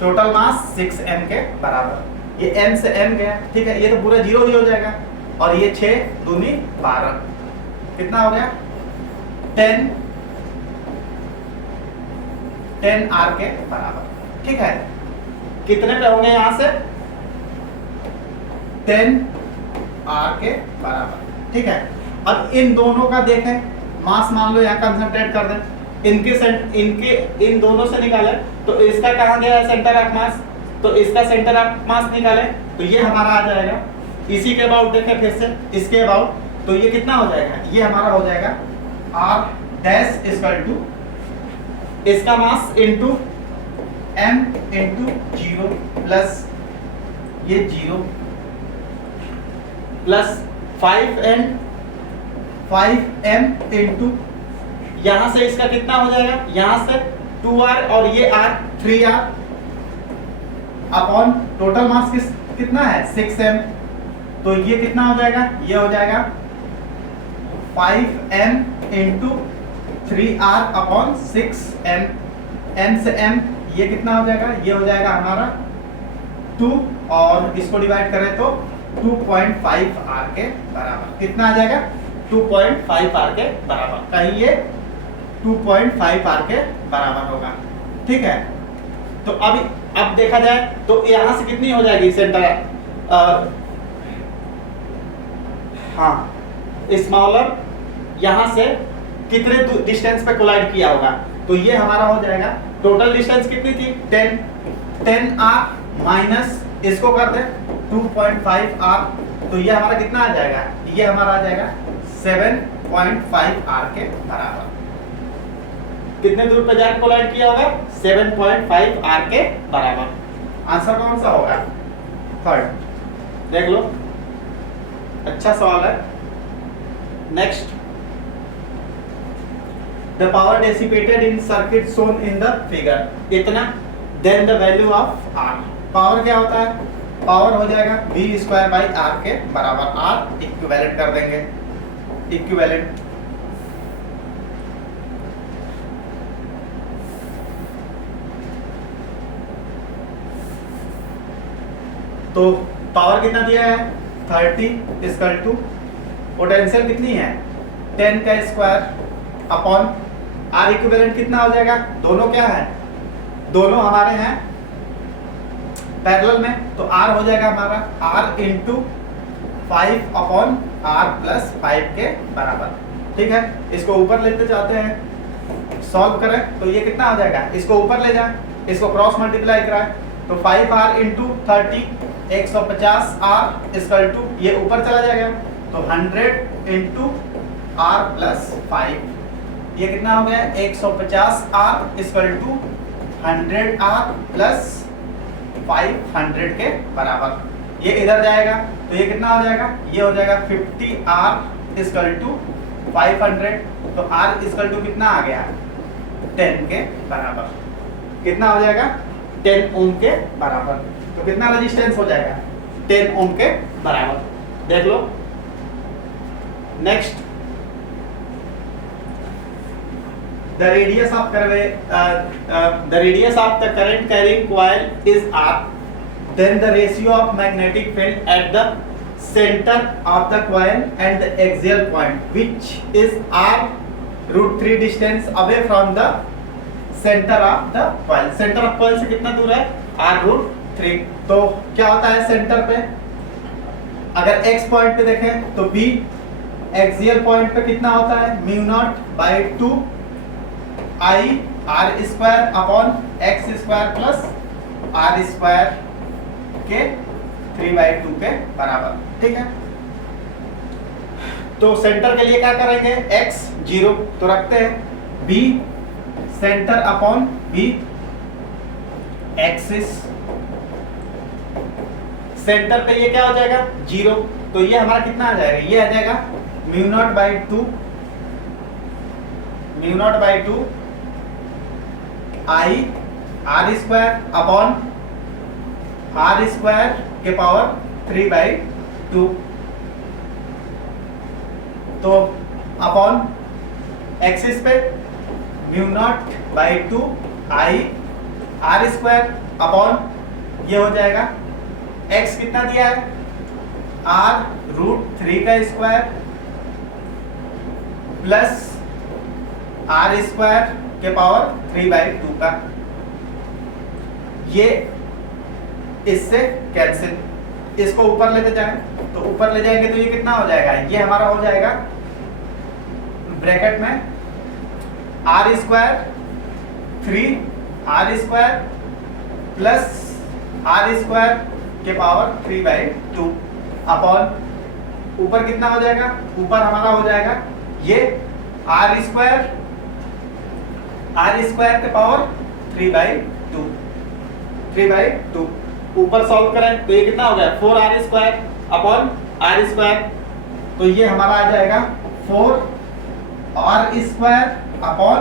टोटल मास 6m के बराबर। ये m से m गया। ठीक है, ये तो पूरा 0 ही हो जाएगा, और ये 6 दूनी 12, कितना हो गया? 10r के बराबर। ठीक है, कितने पे होंगे यहाँ से? 10r के बराबर। ठीक है, अब इन दोनों का देखें, मास मान लो यहाँ कंसंट्रेट कर दें, इन दोनों से निकाले तो इसका कहाँ गया है सेंटर ऑफ मास? तो इसका सेंटर ऑफ मास निकाले तो ये हमारा आ जाएगा। इसी के अबाउट देखें फिर से, इसके अबाउट, तो ये कितना हो जाएगा? ये हमारा हो जाएगा r डैश इक्वल टू इसका mass into m into 0 plus ये 0 प्लस 5m इंटू यहां से इसका कितना हो जाएगा, यहां से 2r और ये r 3r upon total mass कितना है 6m, तो ये कितना हो जाएगा, ये हो जाएगा 5m into 3r upon 6m, m से m ये कितना हो जाएगा, ये हो जाएगा हमारा 2 और इसको डिवाइड करें तो 2.5r के बराबर। कितना आ जाएगा 2.5r के बराबर, कहीं ये 2.5r के बराबर होगा। ठीक है, तो अब देखा जाए तो यहां से कितनी हो जाएगी सेंटर, हाँ स्मॉलर यहां से कितने डिस्टेंस पे कोलाइड किया होगा, तो ये हमारा हो जाएगा टोटल डिस्टेंस कितनी थी 10r माइनस इसको कर दे 2.5r, तो ये हमारा कितना आ जाएगा, ये हमारा आ जाएगा 7.5r के बराबर। कितने दूर पे जाकर कोलाइड किया होगा 7.5r के बराबर। आंसर कौन सा होगा, थर्ड। देख लो अच्छा सवाल है। Next, the power dissipated in circuit shown in the figure इतना, then the value of r। Power क्या होता है, पावर हो जाएगा v²/r के बराबर, r इक्विवेलेंट कर देंगे, इक्विवेलेंट तो पावर कितना दिया है 30 इक्वल टू पोटेंशियल कितनी है 10 का स्क्वायर अपॉन आर इक्विवेलेंट कितना हो जाएगा, दोनों क्या है, दोनों हमारे हैं पैरेलल में, तो आर हो जाएगा हमारा R into 5 upon R plus 5 के बराबर। ठीक है, इसको ऊपर लेते जाते हैं, सॉल्व करें तो ये कितना हो जाएगा, इसको ऊपर ले जाए, इसको क्रॉस मल्टीप्लाई कराएं तो 5r into 30 150r equal to ये ऊपर चला जाएगा तो 100 इंटू r प्लस 5, ये कितना हो गया 150r equal to 100r plus 500 के बराबर। ये इधर जाएगा तो ये कितना हो जाएगा, ये हो जाएगा 50r इक्वल टू 500, तो r इक्वल टू कितना आ गया 10 के बराबर। कितना हो जाएगा 10 ओम के बराबर, तो कितना रेजिस्टेंस हो जाएगा 10 ओम के बराबर। देख लो next, the radius of the current carrying coil is r, then the ratio of magnetic field at the center of the coil and the axial point which is r√3 distance away from the center of the coil। center of coil से कितना दूर है r√3, तो क्या होता है centre पे, अगर x पॉइंट पे देखें तो b एक्सियल पॉइंट पे कितना होता है μ0/2 I r square upon x square plus r square के 3/2 के बराबर। ठीक है, तो सेंटर के लिए क्या करेंगे x 0 तो रखते हैं, b centre upon b axis, centre पे ये क्या हो जाएगा 0, तो ये हमारा कितना आ जाएगा, ये आ जाएगा μ0/2 I r square upon r square के पावर 3/2, तो अपॉन एक्सिस पे μ0/2 I r स्क्वायर अपॉन ये हो जाएगा x कितना दिया है r√3 का स्क्वायर प्लस r स्क्वायर के पावर 3/2 का, ये इससे कैंसिल, इसको ऊपर लेते जाएं तो ऊपर ले जाएंगे तो ये कितना हो जाएगा, ये हमारा हो जाएगा ब्रैकेट में r square 3r square plus r square के पावर 3/2 अपॉन ऊपर कितना हो जाएगा, ऊपर हमारा हो जाएगा ये r स्क्वायर आर स्क्वायर के पावर 3/2, 3/2। ऊपर सॉल्व करें तो ये कितना हो गया 4r square upon R square, तो ये हमारा आ जाएगा 4r square upon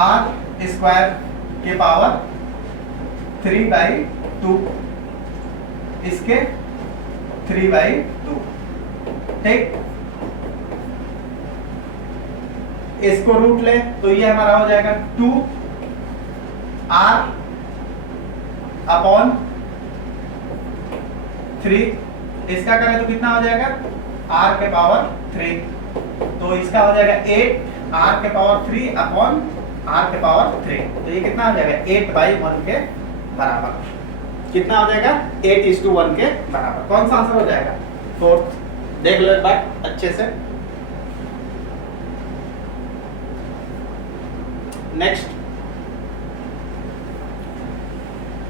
R square के पावर 3/2, इसके 3/2। ठीक, इसको रूट ले तो ये हमारा हो जाएगा 2r अपॉन 3, इसका करें तो कितना हो जाएगा r के पावर 3, तो इसका हो जाएगा 8r के पावर 3 अपॉन r के पावर 3, तो ये कितना हो जाएगा 8/1 के बराबर। कितना हो जाएगा 8:1 के बराबर। कौन सा आंसर हो जाएगा 4th, देख लो एक बार अच्छे से। Next,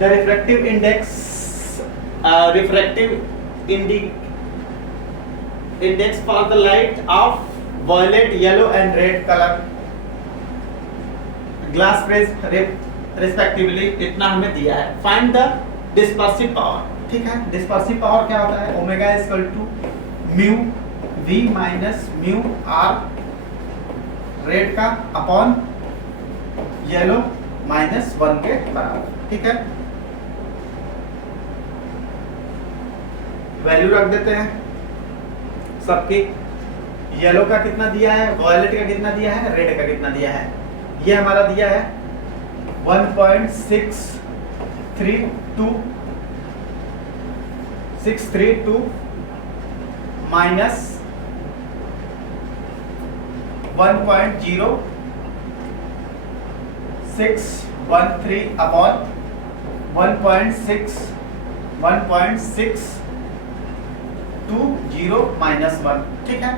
the refractive index, index for the light of violet, yellow and red color glass respectively, इतना हमें दिया है। Find the dispersive power. ठीक है, डिस्पर्सिव पावर क्या होता है, omega equal to mu V minus mu R red का अपॉन येलो -1 के बराबर। ठीक है, वैल्यू रख देते हैं सबकी। येलो का कितना दिया है, वॉयलेट का कितना दिया है, रेड का कितना दिया है। ये हमारा दिया है 1.632 माइनस 1.0613 अपॉन 1.620 -1। ठीक है,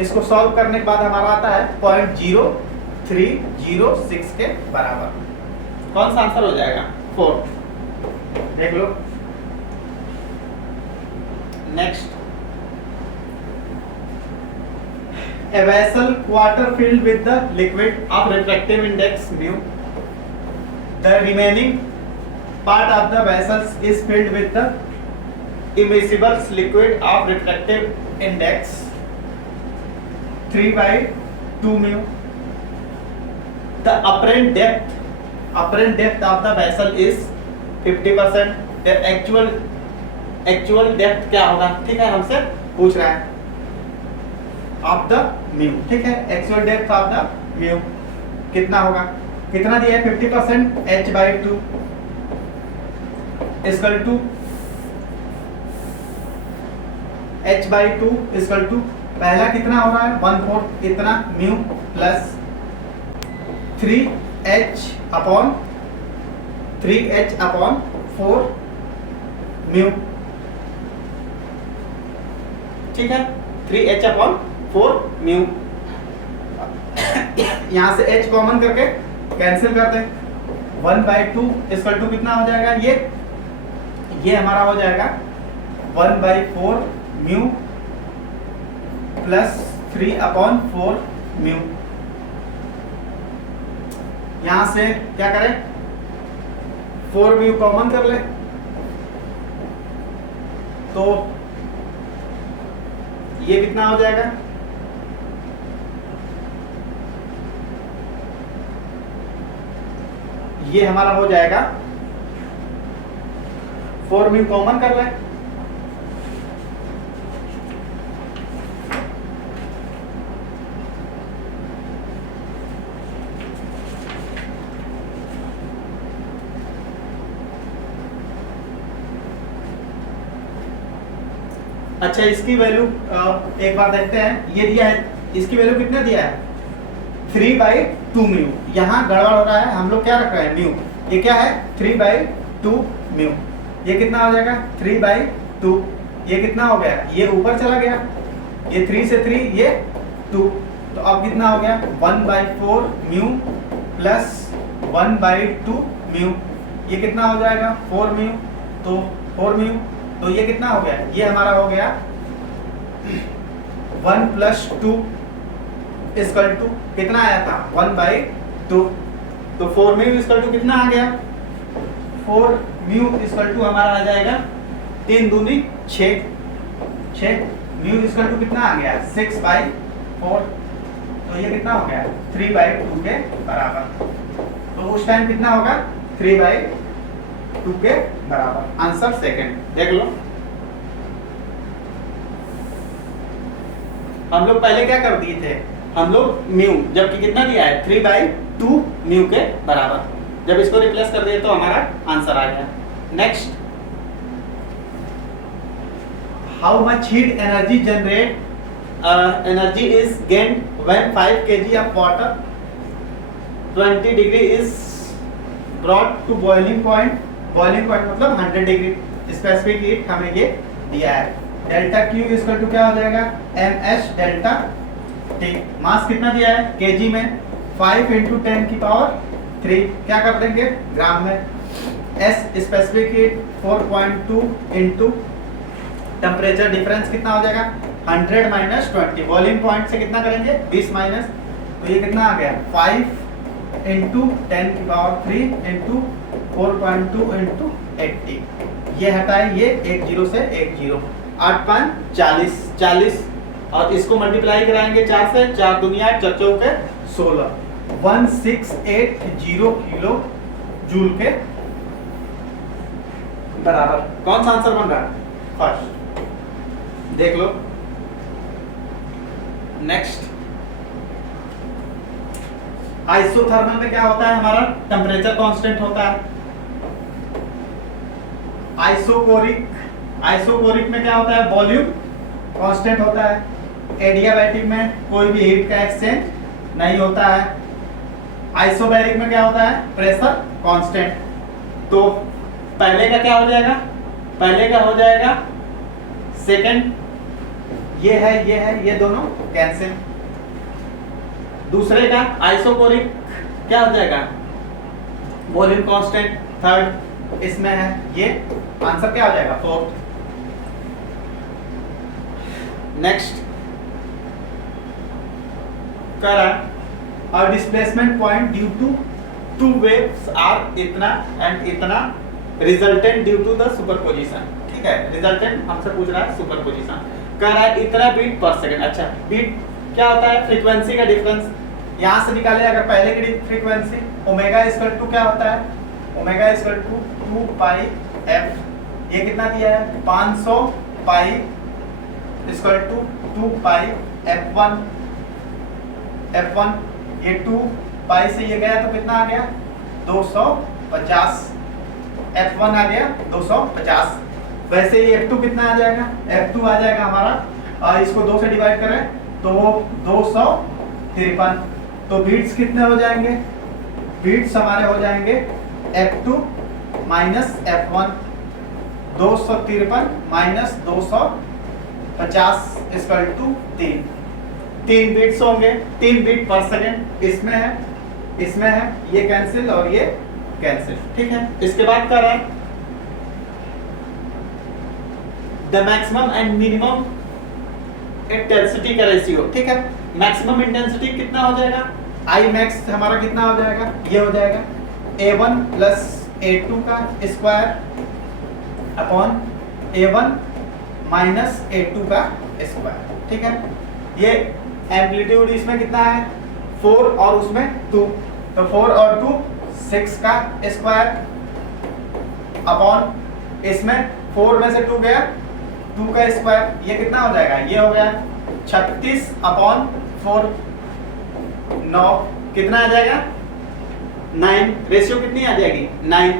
इसको सॉल्व करने के बाद हमारा आता है 0.0306 के बराबर। कौन सा आंसर हो जाएगा 4, देख लो। Next, a vessel water filled with the liquid of refractive index mu, the remaining part of the vessel is filled with the immiscible liquid of refractive index 3/2 mu. The apparent depth of the vessel is 50%. The actual depth क्या होगा, ठीक है, हमसे पूछ रहा है of the mu. ठीक है, actual depth of the mu कितना होगा, कितना दिया है 50%, h/2 equal to h/2 equal to पहला कितना हो रहा है 1/4 इतना mu plus 3h upon 4 mu. ठीक है, 3h अपॉन 4 म्यू। यहां से h कॉमन करके कैंसिल कर दें, 1/2 इक्वल टू कितना हो जाएगा, ये हमारा हो जाएगा 1/4 म्यू प्लस 3/4 म्यू। यहां से क्या करें 4 म्यू कॉमन कर ले तो ये कितना हो जाएगा, ये हमारा हो जाएगा 4 म्यू कॉमन कर ले, अच्छा इसकी वैल्यू एक बार देखते हैं। ये दिया है, इसकी वैल्यू कितना दिया है 3/2 म्यू। यहाँ गड़बड़ हो रहा है, हम लोग क्या रख रहे हैं म्यू, ये क्या है 3/2 म्यू। ये कितना हो जाएगा 3/2, ये कितना हो गया, ये ऊपर चला गया, ये 3 से 3 ये 2, तो अब कितना हो गया 1/4 म्यू प्लस 1/2 म्यू। ये कितना हो जाएगा 4 म्यू, तो 4 म्यू, तो ये कितना हो गया, ये हमारा हो गया 1 + 2 इक्वल टू कितना आया था 1/2, तो 4 म्यू इक्वल टू कितना आ गया 4 म्यू इक्वल टू हमारा आ जाएगा 3 दूनी 6 म्यू इक्वल टू कितना आ गया 6/4, तो ये कितना हो गया 3/2 के बराबर। तो उस टाइम कितना होगा 3/2 के बराबर। आंसर सेकंड देख लो। हम लोग पहले क्या कर दिए थे, हम लोग म्यू जबकि कितना दिया है 3/2 म्यू के बराबर, जब इसको रिप्लेस कर दिए तो हमारा आंसर आ गया। Next, how much heat energy generate energy is gained when 5 kg of water 20 degree is brought to boiling point. Boiling point मतलब 100 डिग्री। स्पेसिफिक हीट हमें ये दिया है। डेल्टा क्यू इक्वल टू क्या हो जाएगा ms डेल्टा टी। मास कितना दिया है केजी में 5 × 10⁻³ क्या कर देंगे ग्राम में। s specific heat 4.2 into temperature difference कितना हो जाएगा 100 - 20। बॉइलिंग पॉइंट से कितना करेंगे 20 माइनस, तो ये कितना आ गया 5 × 10⁻³ इंटू 4.2 इंटू 80। ये हटाए ये 1 0 से 1 0, 8 5 40 40, और इसको मल्टीप्लाई कराएंगे 4 से, 4 दुनिया 4 चौके 16, 1680 किलो जूल के बराबर। कौन सा आंसर बन रहा है फर्स्ट, देख लो। नेक्स्ट, आइसोथर्मल में क्या होता है हमारा टेम्परेचर कांस्टेंट होता है। आइसोकोरिक में क्या होता है वॉल्यूम कांस्टेंट होता है। एडियाबैटिक में कोई भी हीट का एक्सचेंज नहीं होता है। आइसोबैरिक में क्या होता है प्रेशर कांस्टेंट। तो पहले का क्या हो जाएगा, पहले का हो जाएगा सेकंड, ये दोनों कैंसिल। दूसरे का आइसोकोरिक क्या हो जाएगा वॉल्यूम कांस्टेंट, थर्ड इसमें है, ये आंसर क्या हो जाएगा फोर्थ। नेक्स्ट, करंट और displacement point due to two waves are इतना एंड इतना, resultant due to the superposition. ठीक है, रिजल्टेंट हमसे पूछ रहा है सुपरपोजिशन। कह रहा है इतना बीट पर सेकंड। अच्छा, बीट क्या होता है फ्रीक्वेंसी का डिफरेंस, यहां से निकाले अगर पहले की फ्रीक्वेंसी ओमेगा इक्वल टू क्या होता है ओमेगा इक्वल टू 2πf, ये कितना दिया है 500 pi equal to 2πf1, f1 ये 2 पाई से ये गया तो कितना आ गया 250, f1 आ गया 250। वैसे ये f2 कितना आ जाएगा, f2 आ जाएगा हमारा, इसको 2 से डिवाइड करें तो 253। तो बीट्स कितने हो जाएंगे, बीट्स हमारे हो जाएंगे f2 minus f1, 253 minus 250 equal to 3 beats होंगे, 3 बीट पर सेकंड इसमें है, ये कैंसिल और ये कैंसिल। ठीक है, इसके बाद कर रहे हैं the maximum and minimum intensity का रेशियो। ठीक है, मैक्सिमम इंटेंसिटी कितना हो जाएगा, आई मैक्स हमारा कितना हो जाएगा, ये हो जाएगा a1 प्लस a2 का square upon a1 minus a2 का स्क्वायर। ठीक है, ये एम्पलीट्यूड इसमें कितना है 4 और उसमें 2, तो 4 और 2 6 का स्क्वायर अपॉन इसमें 4 में से 2 गया 2 का स्क्वायर, ये कितना हो जाएगा, ये हो गया 36 अपॉन 4, 9 कितना आ जाएगा 9, रेशियो कितनी आ जाएगी 9।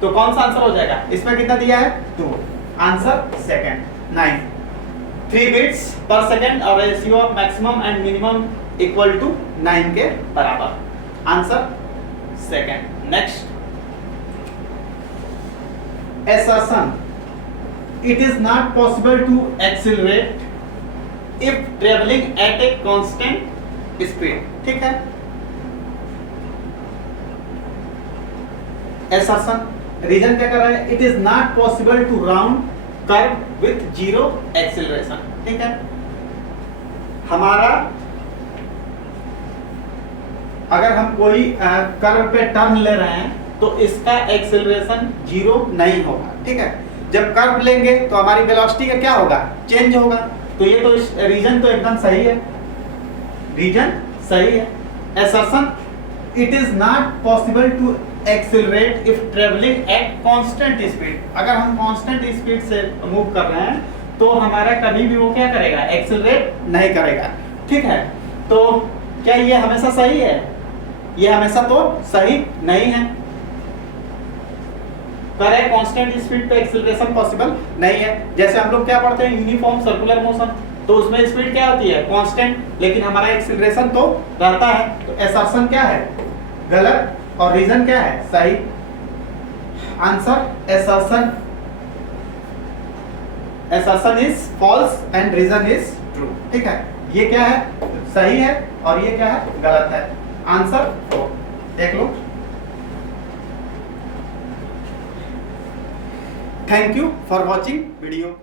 तो कौन सा आंसर हो जाएगा, इसमें कितना दिया है 2, answer second 9। 3 beats per second और ratio of maximum and minimum equal to 9 के बराबर, answer second. Next, assertion it is not possible to accelerate if traveling at a constant speed। ठीक है, assertion रीजन क्या कर रहा है, it is not possible to round curve with zero acceleration। ठीक है, हमारा अगर हम कोई कर्व पे टर्न ले रहे हैं तो इसका एक्सेलरेशन 0 नहीं होगा, ठीक है। जब कर्व लेंगे तो हमारी वेलोसिटी का क्या होगा, चेंज होगा। तो ये तो रीजन तो एकदम सही है, रीजन सही है। Assertion, it is not possible to accelerate if travelling at constant speed. अगर हम कांस्टेंट स्पीड से मूव कर रहे हैं तो हमारा कभी भी वो क्या करेगा, एक्सेलरेट नहीं करेगा, ठीक है। तो क्या ये हमेशा सही है, ये हमेशा तो सही नहीं है। करेक्ट, कांस्टेंट स्पीड पे एक्सेलरेशन पॉसिबल नहीं है। जैसे हम लोग क्या पढ़ते हैं, यूनिफॉर्म सर्कुलर मोशन, तो उसमें स्पीड क्या होती है, कांस्टेंट, लेकिन हमारा एक्सेलरेशन तो रहता है। तो असर्शन क्या है, गलत, और रीजन क्या है, सही। Answer assertion is false and reason is true, ठीक है। ये क्या है, सही है, और ये क्या है, गलत है। आंसर देख लो। Thank you for watching video.